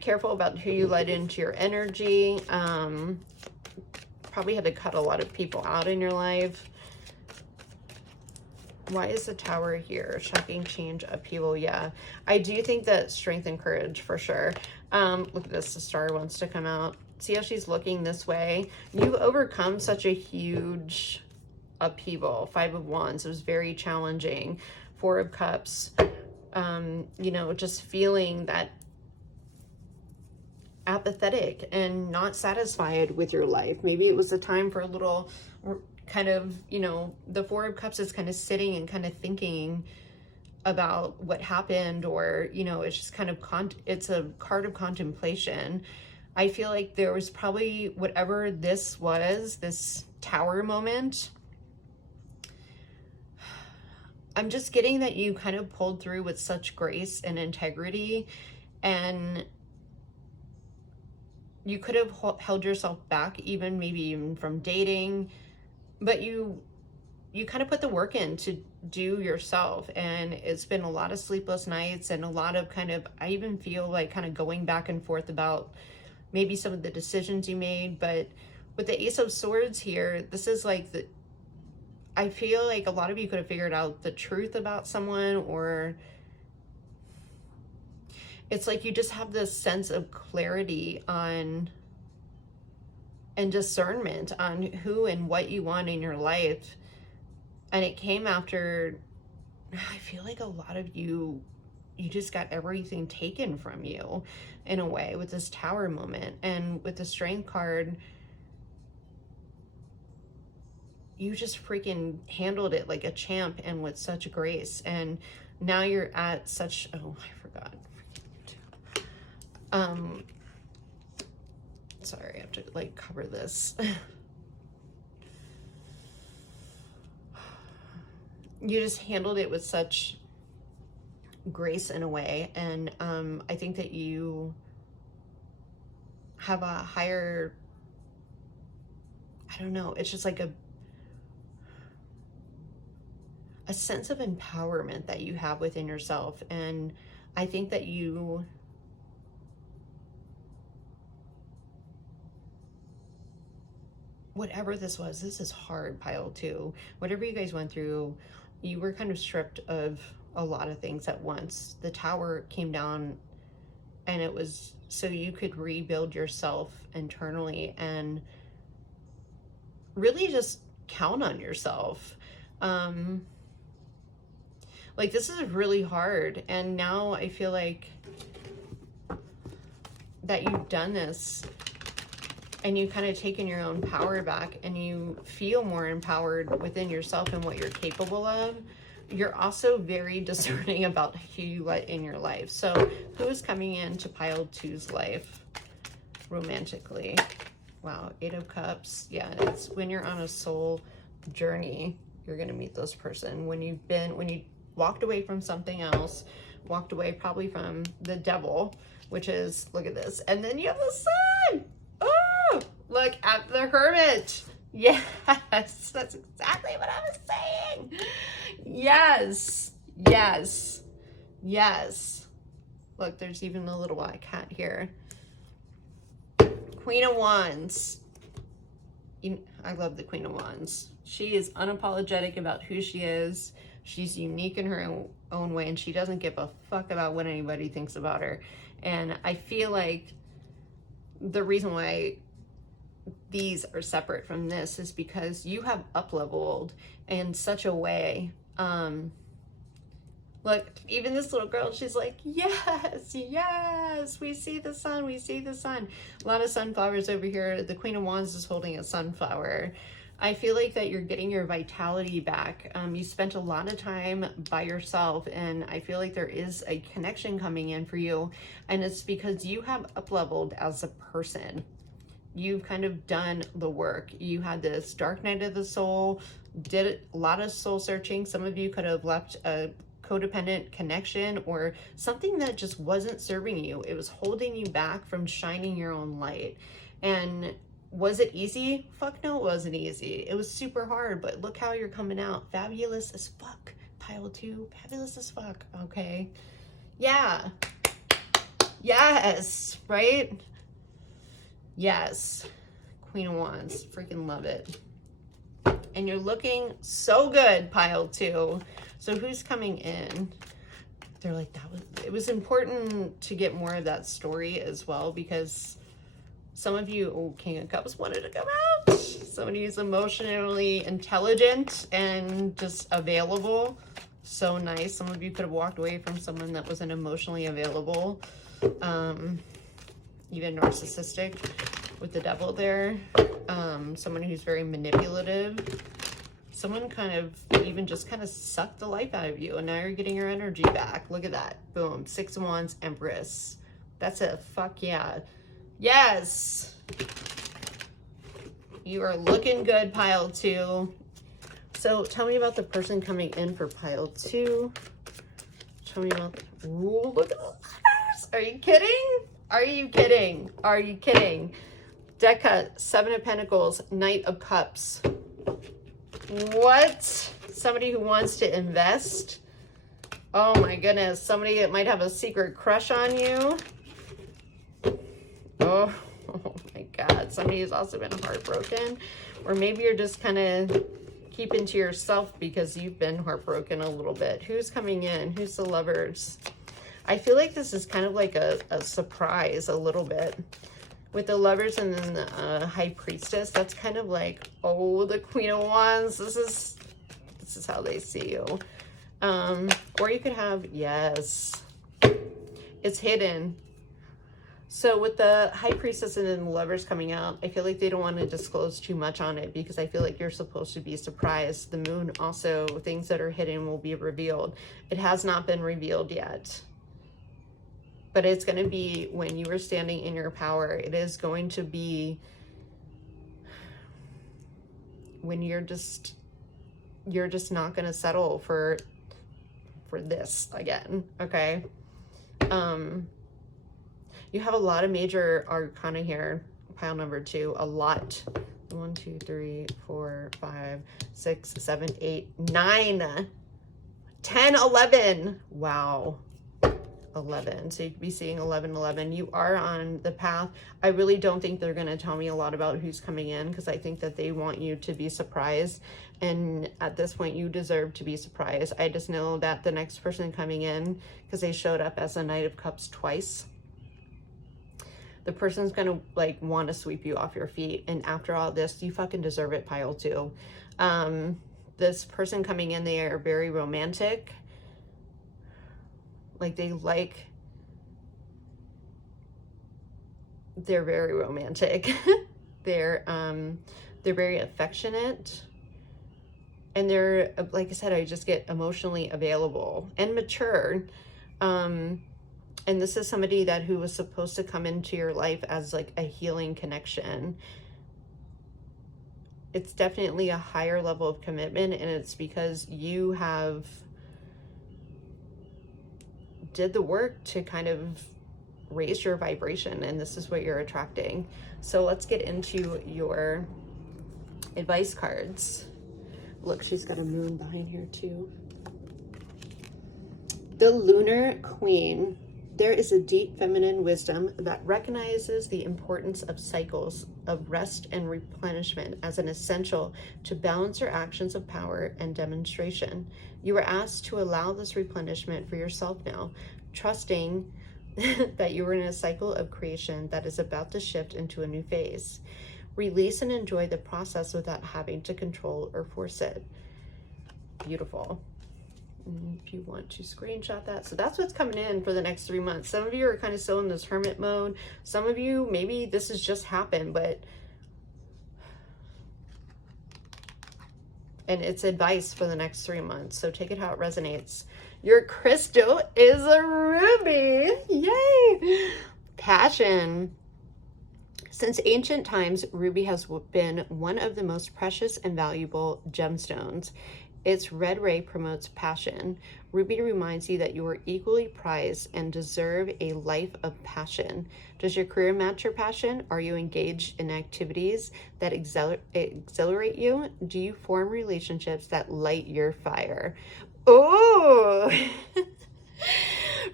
careful about who you let into your energy. Probably had to cut a lot of people out in your life. Why is the Tower here? Shocking change, upheaval. Yeah, I do think that strength and courage for sure. Look at this. The Star wants to come out. See how she's looking this way? You've overcome such a huge upheaval. 5 of Wands. It was very challenging. 4 of Cups. You know, just feeling that apathetic and not satisfied with your life. Maybe it was a time for a little kind of, you know, the 4 of Cups is kind of sitting and kind of thinking about what happened, or, you know, it's just kind of, it's a card of contemplation. I feel like there was probably whatever this was, this Tower moment. I'm just getting that you kind of pulled through with such grace and integrity, and you could have held yourself back maybe even from dating, but you kind of put the work in to do yourself. And it's been a lot of sleepless nights and a lot of kind of, I even feel like kind of going back and forth about maybe some of the decisions you made. But with the Ace of Swords here, this is like I feel like a lot of you could have figured out the truth about someone, or it's like you just have this sense of clarity on and discernment on who and what you want in your life. And it came after, I feel like a lot of you just got everything taken from you in a way with this Tower moment. And with the Strength card, you just freaking handled it like a champ and with such grace. And now you're at such, oh, I forgot. Sorry, I have to like cover this. You just handled it with such grace in a way. And I think that you have a higher, I don't know, it's just like a sense of empowerment that you have within yourself. And I think that you whatever this was, this is hard, pile 2. Whatever you guys went through, you were kind of stripped of a lot of things at once. The tower came down, and it was so you could rebuild yourself internally and really just count on yourself. Like, this is really hard, and now I feel like that you've done this and you've kind of taken your own power back, and you feel more empowered within yourself and what you're capable of. You're also very discerning about who you let in your life. So who is coming into pile 2's life romantically? Wow, 8 of Cups. Yeah, it's when you're on a soul journey, you're going to meet this person. When you walked away from something else, walked away probably from the devil, which is, look at this. And then you have the sun. Oh, look at the Hermit. Yes, that's exactly what I was saying. Yes, yes, yes. Look, there's even a little black cat here. Queen of Wands. I love the Queen of Wands. She is unapologetic about who she is. She's unique in her own way, and she doesn't give a fuck about what anybody thinks about her. And I feel like the reason why these are separate from this is because you have up-leveled in such a way. Look, even this little girl, she's like, yes, yes, we see the sun, we see the sun. A lot of sunflowers over here. The Queen of Wands is holding a sunflower. I feel like that you're getting your vitality back. You spent a lot of time by yourself, and I feel like there is a connection coming in for you, and it's because you have up-leveled as a person. You've kind of done the work. You had this dark night of the soul, did a lot of soul searching. Some of you could have left a codependent connection or something that just wasn't serving you. It was holding you back from shining your own light. And was it easy? Fuck no, it wasn't easy. It was super hard, but look how you're coming out. Fabulous as fuck. Pile 2, fabulous as fuck. Okay. Yeah. Yes. Right? Yes. Queen of Wands. Freaking love it. And you're looking so good, pile 2. So who's coming in? They're like, it was important to get more of that story as well, because some of you, oh, King of Cups wanted to come out. Somebody who's emotionally intelligent and just available. So nice. Some of you could have walked away from someone that wasn't emotionally available. Even narcissistic with the devil there. Someone who's very manipulative. Someone kind of even just kind of sucked the life out of you, and now you're getting your energy back. Look at that. Boom. 6 of Wands, Empress. That's a fuck yeah. Yes. You are looking good, pile 2. So tell me about the person coming in for pile 2. Tell me about the, ooh, look at the letters. Are you kidding? Are you kidding? Are you kidding? Deck cut, 7 of Pentacles, Knight of Cups. What? Somebody who wants to invest? Oh my goodness. Somebody that might have a secret crush on you. Oh my God. Somebody who's also been heartbroken. Or maybe you're just kind of keeping to yourself because you've been heartbroken a little bit. Who's coming in? Who's the Lovers? I feel like this is kind of like a surprise a little bit. With the Lovers and then the High Priestess, that's kind of like, oh, the Queen of Wands. This is how they see you. Or you could have, yes, it's hidden. So with the High Priestess and then the Lovers coming out, I feel like they don't want to disclose too much on it because I feel like you're supposed to be surprised. The Moon also, things that are hidden will be revealed. It has not been revealed yet. But it's going to be when you are standing in your power. It is going to be when you're just not going to settle for this again, okay? You have a lot of major arcana here, pile number 2, a lot 1, 2, 3, 4, 5, 6, 7, 8, 9, 10, 11. Wow. 11. So you could be seeing 11, 11. You are on the path. I really don't think they're going to tell me a lot about who's coming in, because I think that they want you to be surprised. And at this point, you deserve to be surprised. I just know that the next person coming in, because they showed up as a Knight of Cups twice, the person's going to like want to sweep you off your feet. And after all this, you fucking deserve it, pile 2. This person coming in, they are very romantic. Like they're very romantic. They're very affectionate, and they're, like I said, I just get emotionally available and mature. And this is somebody who was supposed to come into your life as like a healing connection. It's definitely a higher level of commitment, and it's because you have did the work to kind of raise your vibration, and this is what you're attracting. So let's get into your advice cards. Look, she's got a moon behind here too. The Lunar Queen. There is a deep feminine wisdom that recognizes the importance of cycles of rest and replenishment as an essential to balance your actions of power and demonstration. You are asked to allow this replenishment for yourself now, trusting that you are in a cycle of creation that is about to shift into a new phase. Release and enjoy the process without having to control or force it. Beautiful. If you want to screenshot that. So that's what's coming in for the next 3 months. Some of you are kind of still in this hermit mode. Some of you, maybe this has just happened, and it's advice for the next 3 months. So take it how it resonates. Your crystal is a ruby. Yay! Passion. Since ancient times, ruby has been one of the most precious and valuable gemstones. Its red ray promotes passion. Ruby reminds you that you are equally prized and deserve a life of passion. Does your career match your passion? Are you engaged in activities that exhilarate you? Do you form relationships that light your fire? Oh!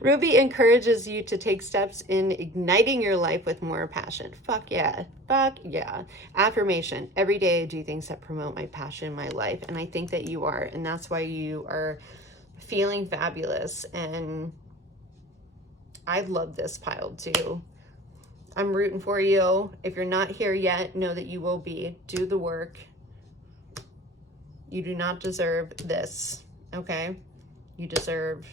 Ruby encourages you to take steps in igniting your life with more passion. Fuck yeah. Fuck yeah. Affirmation. Every day I do things that promote my passion in my life. And I think that you are. And that's why you are feeling fabulous. And I love this pile too. I'm rooting for you. If you're not here yet, know that you will be. Do the work. You do not deserve this. Okay? You deserve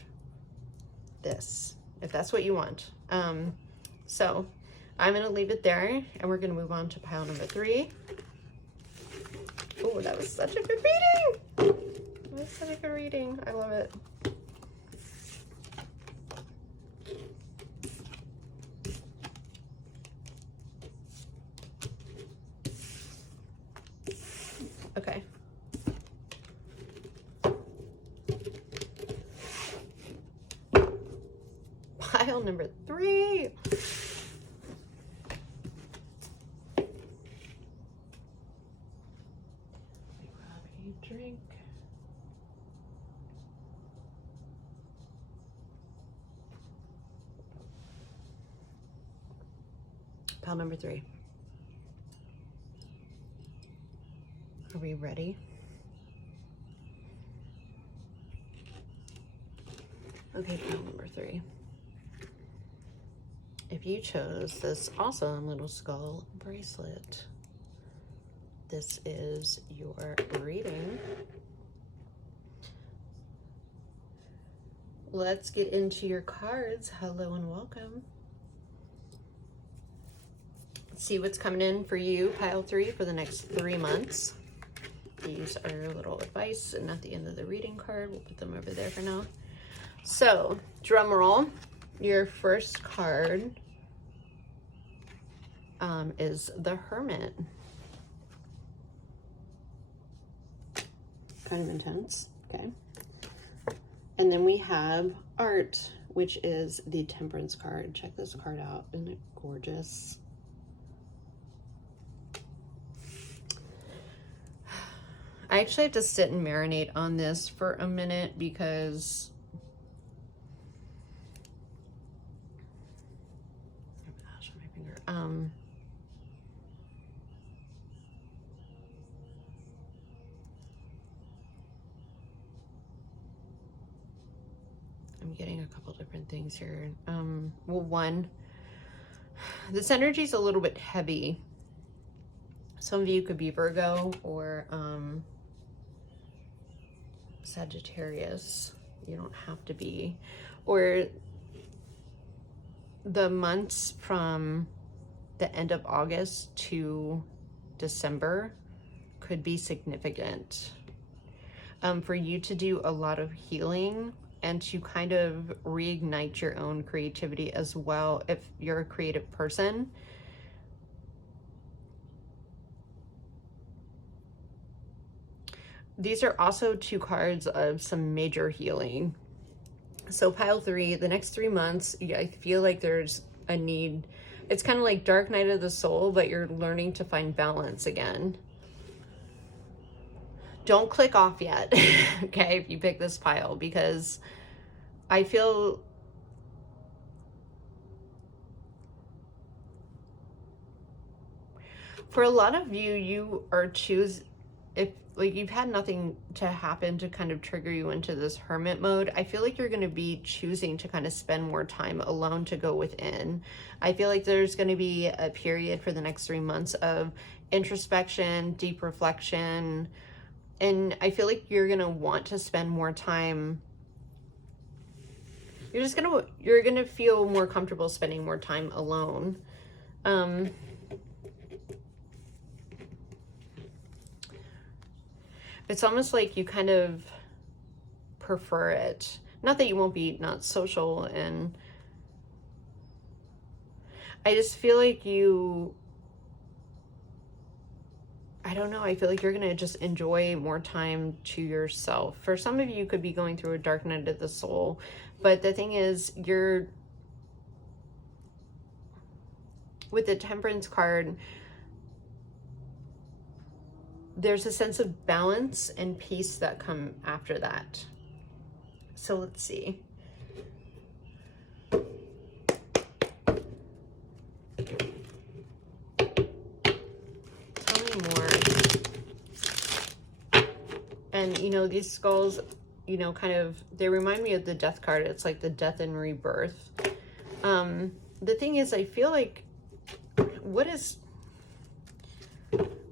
this, if that's what you want. So I'm going to leave it there, and we're going to move on to pile number 3. Oh, that was such a good reading. That was such a good reading. I love it. Okay. Pile number 3. Grab a drink. Pile number 3. Are we ready? Okay, pile number 3. If you chose this awesome little skull bracelet, this is your reading. Let's get into your cards. Hello and welcome. Let's see what's coming in for you, pile 3, for the next 3 months. These are a little advice and at the end of the reading card. We'll put them over there for now. So, drum roll. Your first card is the Hermit. Kind of intense. Okay. And then we have Art, which is the Temperance card. Check this card out. Isn't it gorgeous? I actually have to sit and marinate on this for a minute because I'm getting a couple different things here. Well, one, this energy is a little bit heavy. Some of you could be Virgo or Sagittarius. You don't have to be. Or the months from the end of August to December could be significant for you to do a lot of healing and to kind of reignite your own creativity as well if you're a creative person. These are also two cards of some major healing. So pile 3, the next 3 months, I feel like there's a need. It's kind of like dark night of the soul, but you're learning to find balance again. Don't click off yet, okay, if you pick this pile, because I feel for a lot of you, you are if like you've had nothing to happen to kind of trigger you into this hermit mode, I feel like you're going to be choosing to kind of spend more time alone to go within. I feel like there's going to be a period for the next 3 months of introspection, deep reflection, and I feel like you're going to want to spend more time. You're going to feel more comfortable spending more time alone. It's almost like you kind of prefer it. Not that you won't be not social, and I just feel like I don't know, I feel like you're going to just enjoy more time to yourself. For some of you could be going through a dark night of the soul, but the thing is, with the Temperance card, there's a sense of balance and peace that come after that. So let's see. Tell me more. And you know, these skulls, you know, kind of, they remind me of the Death card. It's like the death and rebirth. The thing is, I feel like,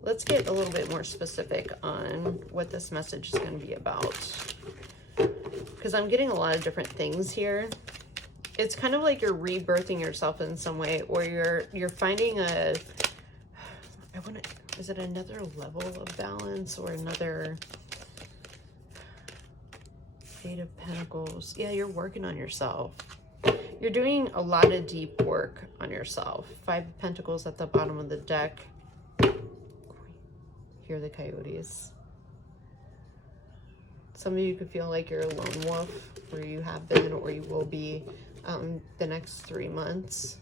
let's get a little bit more specific on what this message is going to be about, because I'm getting a lot of different things here. It's kind of like you're rebirthing yourself in some way, or you're finding is it another level of balance, or another Eight of Pentacles? Yeah, you're working on yourself. You're doing a lot of deep work on yourself. Five of Pentacles at the bottom of the deck. Hear the coyotes. Some of you could feel like you're a lone wolf, or you have been, or you will be the next 3 months.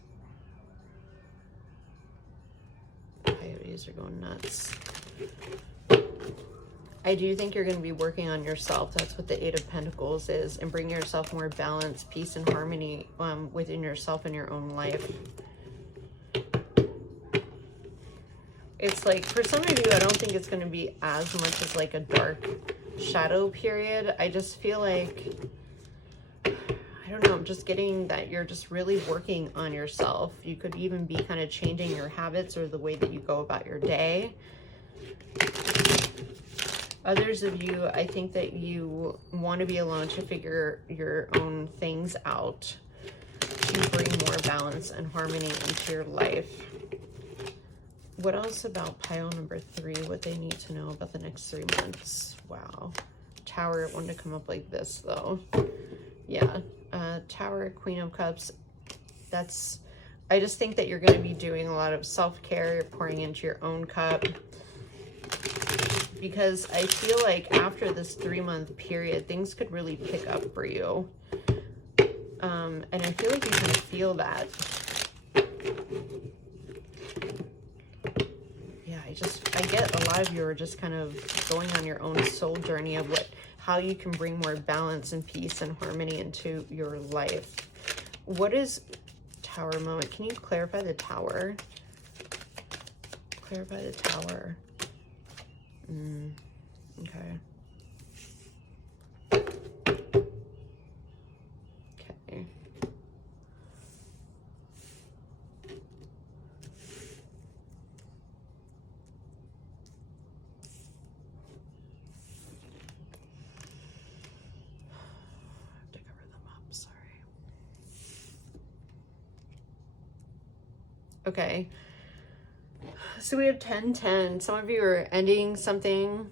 Coyotes are going nuts. I do think you're going to be working on yourself. That's what the Eight of Pentacles is, and bring yourself more balance, peace, and harmony within yourself and your own life. It's like, for some of you, I don't think it's going to be as much as like a dark shadow period. I just feel like, I don't know, I'm just getting that you're just really working on yourself. You could even be kind of changing your habits or the way that you go about your day. Others of you, I think that you want to be alone to figure your own things out, to bring more balance and harmony into your life. What else about pile number 3? What they need to know about the next 3 months? Wow. Tower, it wanted to come up like this though. Yeah. Tower, Queen of Cups. I just think that you're going to be doing a lot of self-care. You're pouring into your own cup. Because I feel like after this 3-month period, things could really pick up for you. And I feel like you can feel that. I I get a lot of you are just kind of going on your own soul journey of how you can bring more balance and peace and harmony into your life. What is Tower moment? Can you clarify the Tower? Clarify the Tower. Okay. Okay. Okay, so we have 10-10. Some of you are ending something,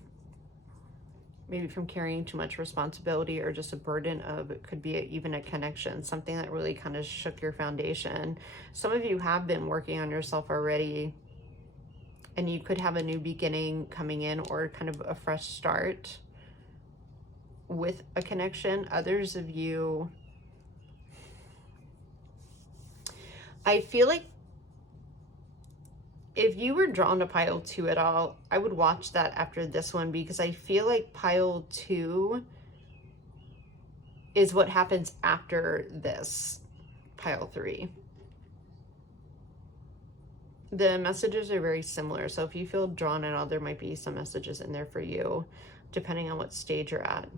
maybe from carrying too much responsibility or just a burden of, it could be even a connection, something that really kind of shook your foundation. Some of you have been working on yourself already, and you could have a new beginning coming in or kind of a fresh start with a connection. Others of you, I feel like if you were drawn to pile 2 at all, I would watch that after this one, because I feel like pile 2 is what happens after this pile 3. The messages are very similar. So if you feel drawn at all, there might be some messages in there for you, depending on what stage you're at.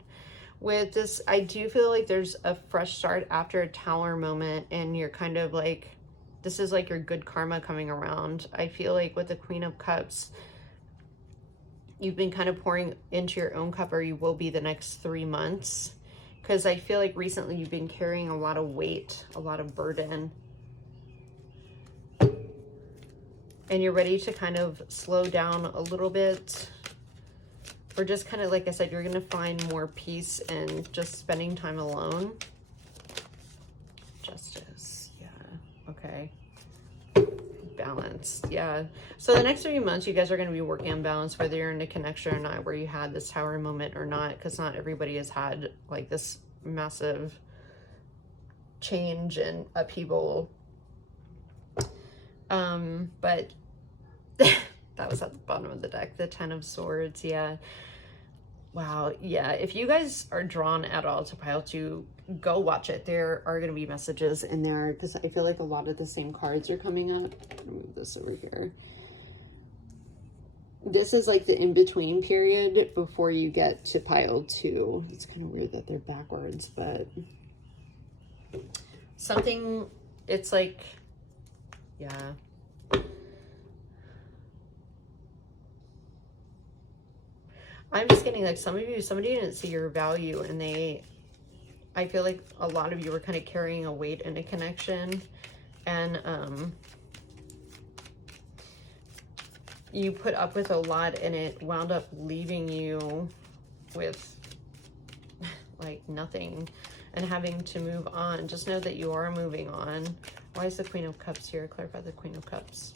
With this, I do feel like there's a fresh start after a Tower moment, and you're kind of like, this is like your good karma coming around. I feel like with the Queen of Cups, you've been kind of pouring into your own cup, or you will be the next 3 months. Because I feel like recently you've been carrying a lot of weight, a lot of burden. And you're ready to kind of slow down a little bit. Or just kind of, like I said, you're going to find more peace in just spending time alone. Justice. Yeah. Okay. Balance. Yeah. So the next 3 months, you guys are going to be working on balance, whether you're in a connection or not, where you had this Tower moment or not, because not everybody has had like this massive change and upheaval. But that was at the bottom of the deck, the 10 of Swords. Yeah. Wow. Yeah. If you guys are drawn at all to pile 2, go watch it. There are going to be messages in there, because I feel like a lot of the same cards are coming up. I'll move this over here. This is like the in-between period before you get to pile 2. It's kind of weird that they're backwards, but something, it's like, yeah. I'm just getting like some of you, somebody didn't see your value, and I feel like a lot of you were kind of carrying a weight in a connection, and you put up with a lot, and it wound up leaving you with like nothing and having to move on. Just know that you are moving on. Why is the Queen of Cups here? Clarify the Queen of Cups.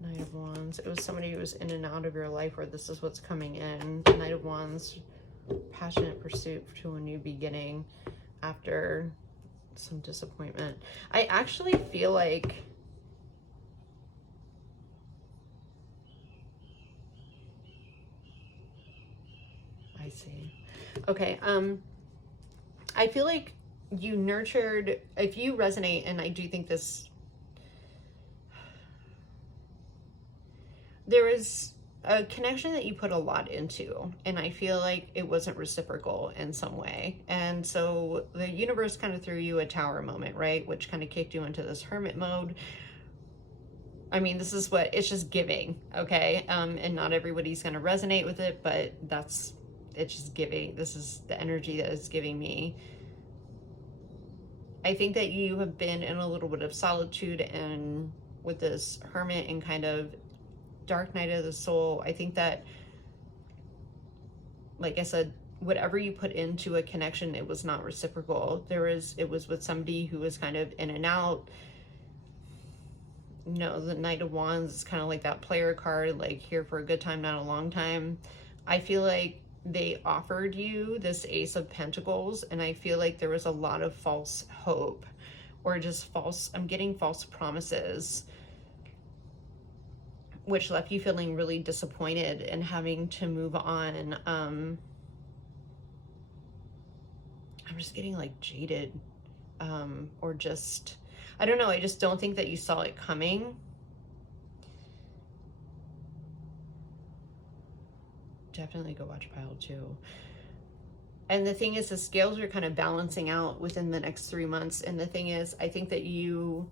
Knight of Wands. It was somebody who was in and out of your life, where this is what's coming in. Knight of Wands, passionate pursuit to a new beginning after some disappointment. I actually feel like I see. Okay. I feel like you nurtured, if you resonate, and I do think this, there is a connection that you put a lot into, and I feel like it wasn't reciprocal in some way. And so the universe kind of threw you a Tower moment, right? Which kind of kicked you into this hermit mode. I mean, this is what, it's just giving, okay? And not everybody's going to resonate with it, but it's just giving. This is the energy that it's giving me. I think that you have been in a little bit of solitude, and with this hermit and kind of dark night of the soul, I think that, like I said, whatever you put into a connection, it was not reciprocal. It was with somebody who was kind of in and out. You know, the Knight of Wands is kind of like that player card, like here for a good time, not a long time. I feel like they offered you this Ace of Pentacles, and I feel like there was a lot of false hope or just I'm getting false promises, which left you feeling really disappointed and having to move on. I'm just getting like jaded, or just, I don't know, I just don't think that you saw it coming. Definitely go watch pile 2. And the thing is, the scales are kind of balancing out within the next 3 months. And the thing is, I think that you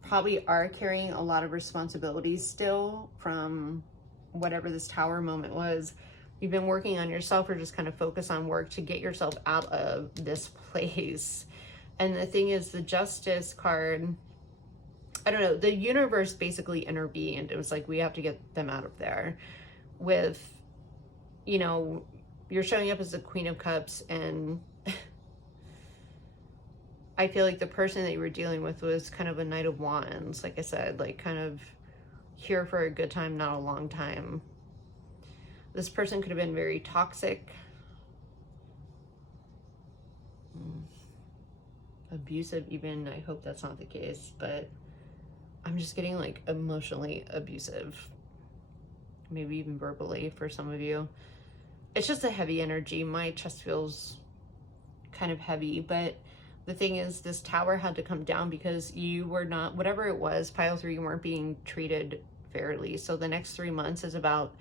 probably are carrying a lot of responsibilities still from whatever this Tower moment was. You've been working on yourself, or just kind of focus on work to get yourself out of this place. And the thing is, the Justice card, I don't know, the universe basically intervened. It was like, we have to get them out of there. With, you know, you're showing up as the Queen of Cups, and I feel like the person that you were dealing with was kind of a Knight of Wands. Like I said, like kind of here for a good time, not a long time. This person could have been very toxic, abusive even. I hope that's not the case, but I'm just getting like emotionally abusive, maybe even verbally for some of you. It's just a heavy energy. My chest feels kind of heavy, but the thing is, this Tower had to come down because you were not, whatever it was, pile 3, you weren't being treated fairly. So the next 3 months is about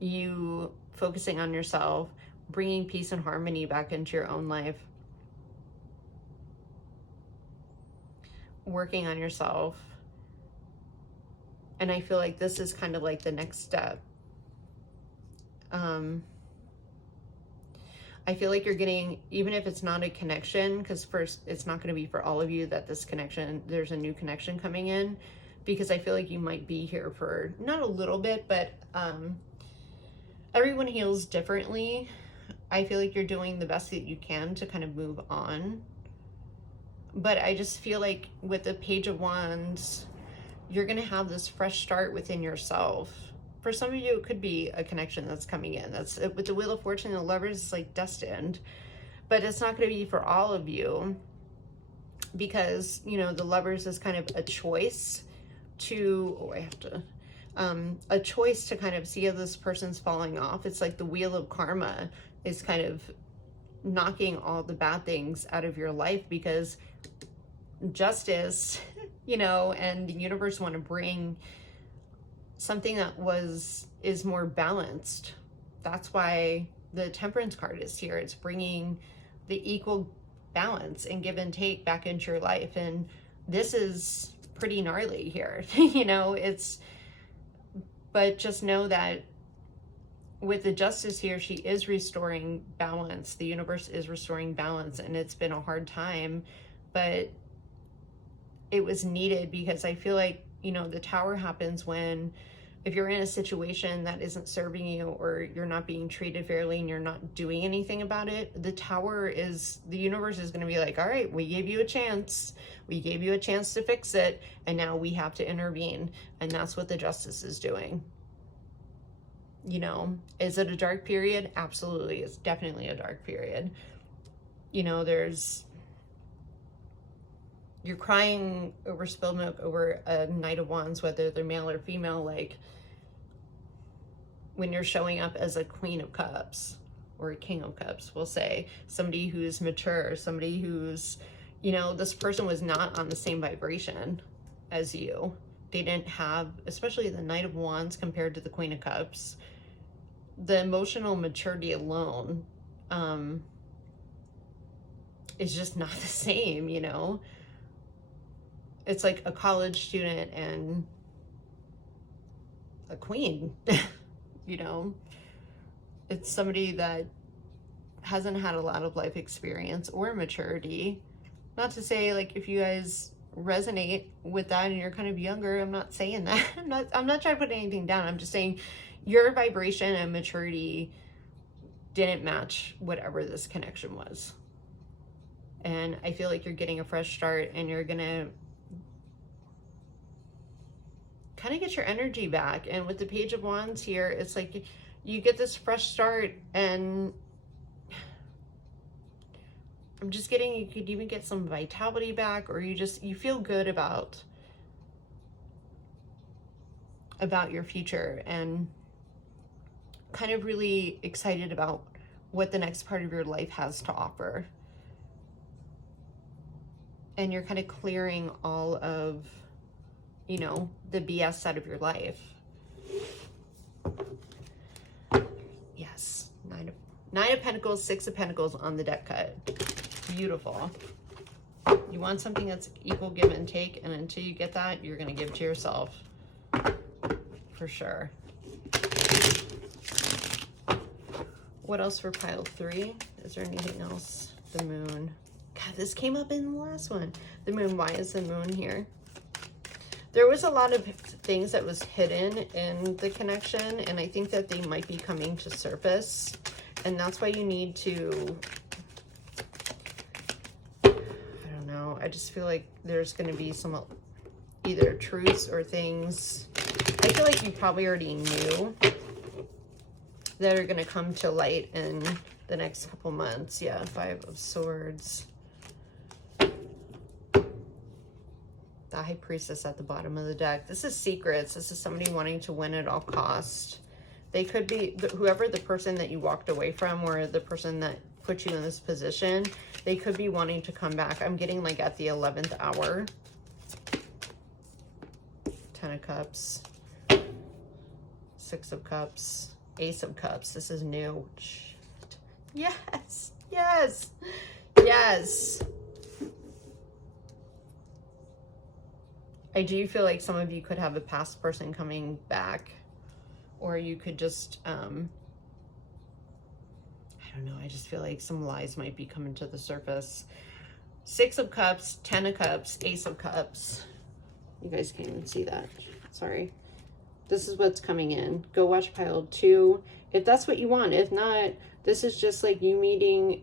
you focusing on yourself, bringing peace and harmony back into your own life, working on yourself. And I feel like this is kind of like the next step. I feel like you're getting, even if it's not a connection, because first, it's not going to be for all of you that this connection, there's a new connection coming in, because I feel like you might be here for not a little bit, but everyone heals differently. I feel like you're doing the best that you can to kind of move on. But I just feel like with the Page of Wands, you're going to have this fresh start within yourself. For some of you, it could be a connection that's coming in. That's with the Wheel of Fortune and the Lovers, it's like destined. But it's not going to be for all of you, because, you know, the Lovers is kind of a choice to, a choice to kind of see how this person's falling off. It's like the Wheel of Karma is kind of knocking all the bad things out of your life, because Justice, you know, and the universe want to bring something that is more balanced. That's why the Temperance card is here. It's bringing the equal balance and give and take back into your life. And this is pretty gnarly here. You know, but just know that with the Justice here, she is restoring balance. The universe is restoring balance, and it's been a hard time, but it was needed, because I feel like, you know, the Tower happens when, if you're in a situation that isn't serving you, or you're not being treated fairly and you're not doing anything about it, the Tower is, the universe is going to be like, all right, we gave you a chance. We gave you a chance to fix it, and now we have to intervene. And that's what the Justice is doing. You know, is it a dark period? Absolutely. It's definitely a dark period. You know, you're crying over spilled milk over a Knight of Wands, whether they're male or female, like when you're showing up as a Queen of Cups or a King of Cups, we'll say, somebody who's mature, somebody who's, you know, this person was not on the same vibration as you. They didn't have, especially the Knight of Wands compared to the Queen of Cups, the emotional maturity alone is just not the same, you know? It's like a college student and a queen, you know? It's somebody that hasn't had a lot of life experience or maturity. Not to say, like, if you guys resonate with that and you're kind of younger, I'm not saying that. I'm not trying to put anything down. I'm just saying your vibration and maturity didn't match whatever this connection was. And I feel like you're getting a fresh start, and you're gonna kind of get your energy back. And with the Page of Wands here, it's like you get this fresh start, and I'm just getting, you could even get some vitality back, or you feel good about your future, and kind of really excited about what the next part of your life has to offer. And you're kind of clearing all of, you know, the BS out of your life. Yes, Nine of Pentacles, Six of Pentacles on the deck cut. Beautiful. You want something that's equal give and take, and until you get that, you're going to give to yourself. For sure. What else for pile 3? Is there anything else? The moon. God, this came up in the last one. The moon. Why is the moon here? There was a lot of things that was hidden in the connection, and I think that they might be coming to surface. And that's why you need to, I don't know, I just feel like there's going to be some either truths or things I feel like you probably already knew that are going to come to light in the next couple months. Yeah, Five of Swords. The High Priestess at the bottom of the deck. This is secrets. This is somebody wanting to win at all cost. They could be, whoever the person that you walked away from, or the person that put you in this position, they could be wanting to come back. I'm getting like at the 11th hour. 10 of Cups. Six of Cups. Ace of Cups. This is new. Shit. Yes. Yes. Yes. I do feel like some of you could have a past person coming back, or you could just, I don't know, I just feel like some lies might be coming to the surface. Six of Cups, 10 of Cups, Ace of Cups. You guys can't even see that. Sorry. This is what's coming in. Go watch pile 2 if that's what you want. If not, this is just like you meeting,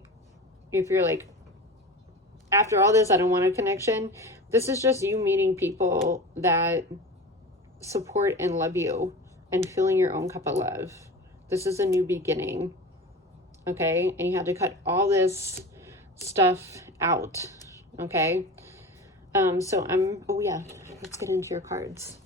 if you're like, after all this, I don't want a connection. This is just you meeting people that support and love you and filling your own cup of love. This is a new beginning, okay? And you had to cut all this stuff out, okay? So oh yeah, let's get into your cards.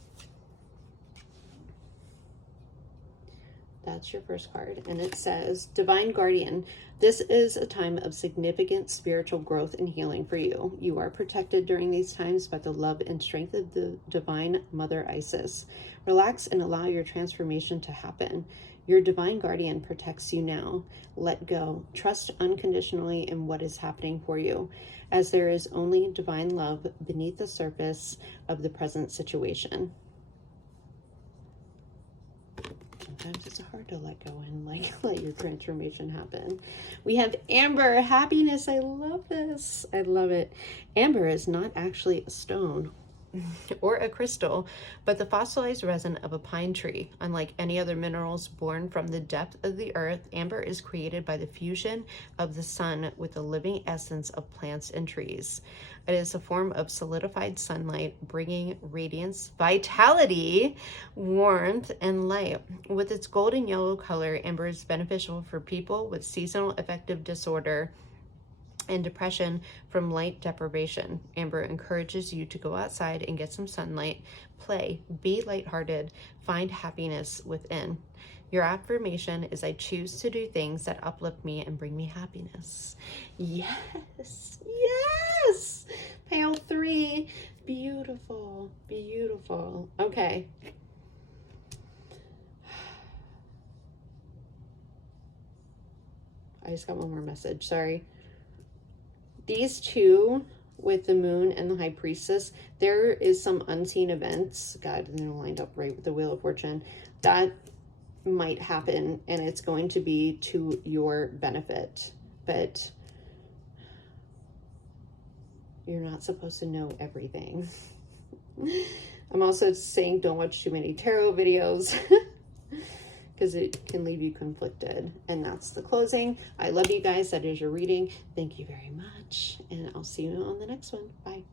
That's your first card, and it says, Divine Guardian, this is a time of significant spiritual growth and healing for you. You are protected during these times by the love and strength of the Divine Mother Isis. Relax and allow your transformation to happen. Your Divine Guardian protects you now. Let go. Trust unconditionally in what is happening for you, as there is only divine love beneath the surface of the present situation. Sometimes it's hard to let go and like let your transformation happen. We have Amber, happiness. I love this. I love it. Amber is not actually a stone or a crystal, but the fossilized resin of a pine tree. Unlike any other minerals born from the depth of the earth, amber is created by the fusion of the sun with the living essence of plants and trees. It is a form of solidified sunlight, bringing radiance, vitality, warmth, and light. With its golden yellow color, amber is beneficial for people with seasonal affective disorder and depression from light deprivation. Amber encourages you to go outside and get some sunlight, play, be lighthearted, find happiness within. Your affirmation is, I choose to do things that uplift me and bring me happiness. Yes, yes. Pile 3, beautiful, beautiful. Okay. I just got one more message, sorry. These two with the moon and the high priestess, there is some unseen events. God, they're lined up right with the Wheel of Fortune. That might happen, and it's going to be to your benefit. But you're not supposed to know everything. I'm also saying don't watch too many tarot videos. Because it can leave you conflicted. And that's the closing. I love you guys. That is your reading. Thank you very much. And I'll see you on the next one. Bye.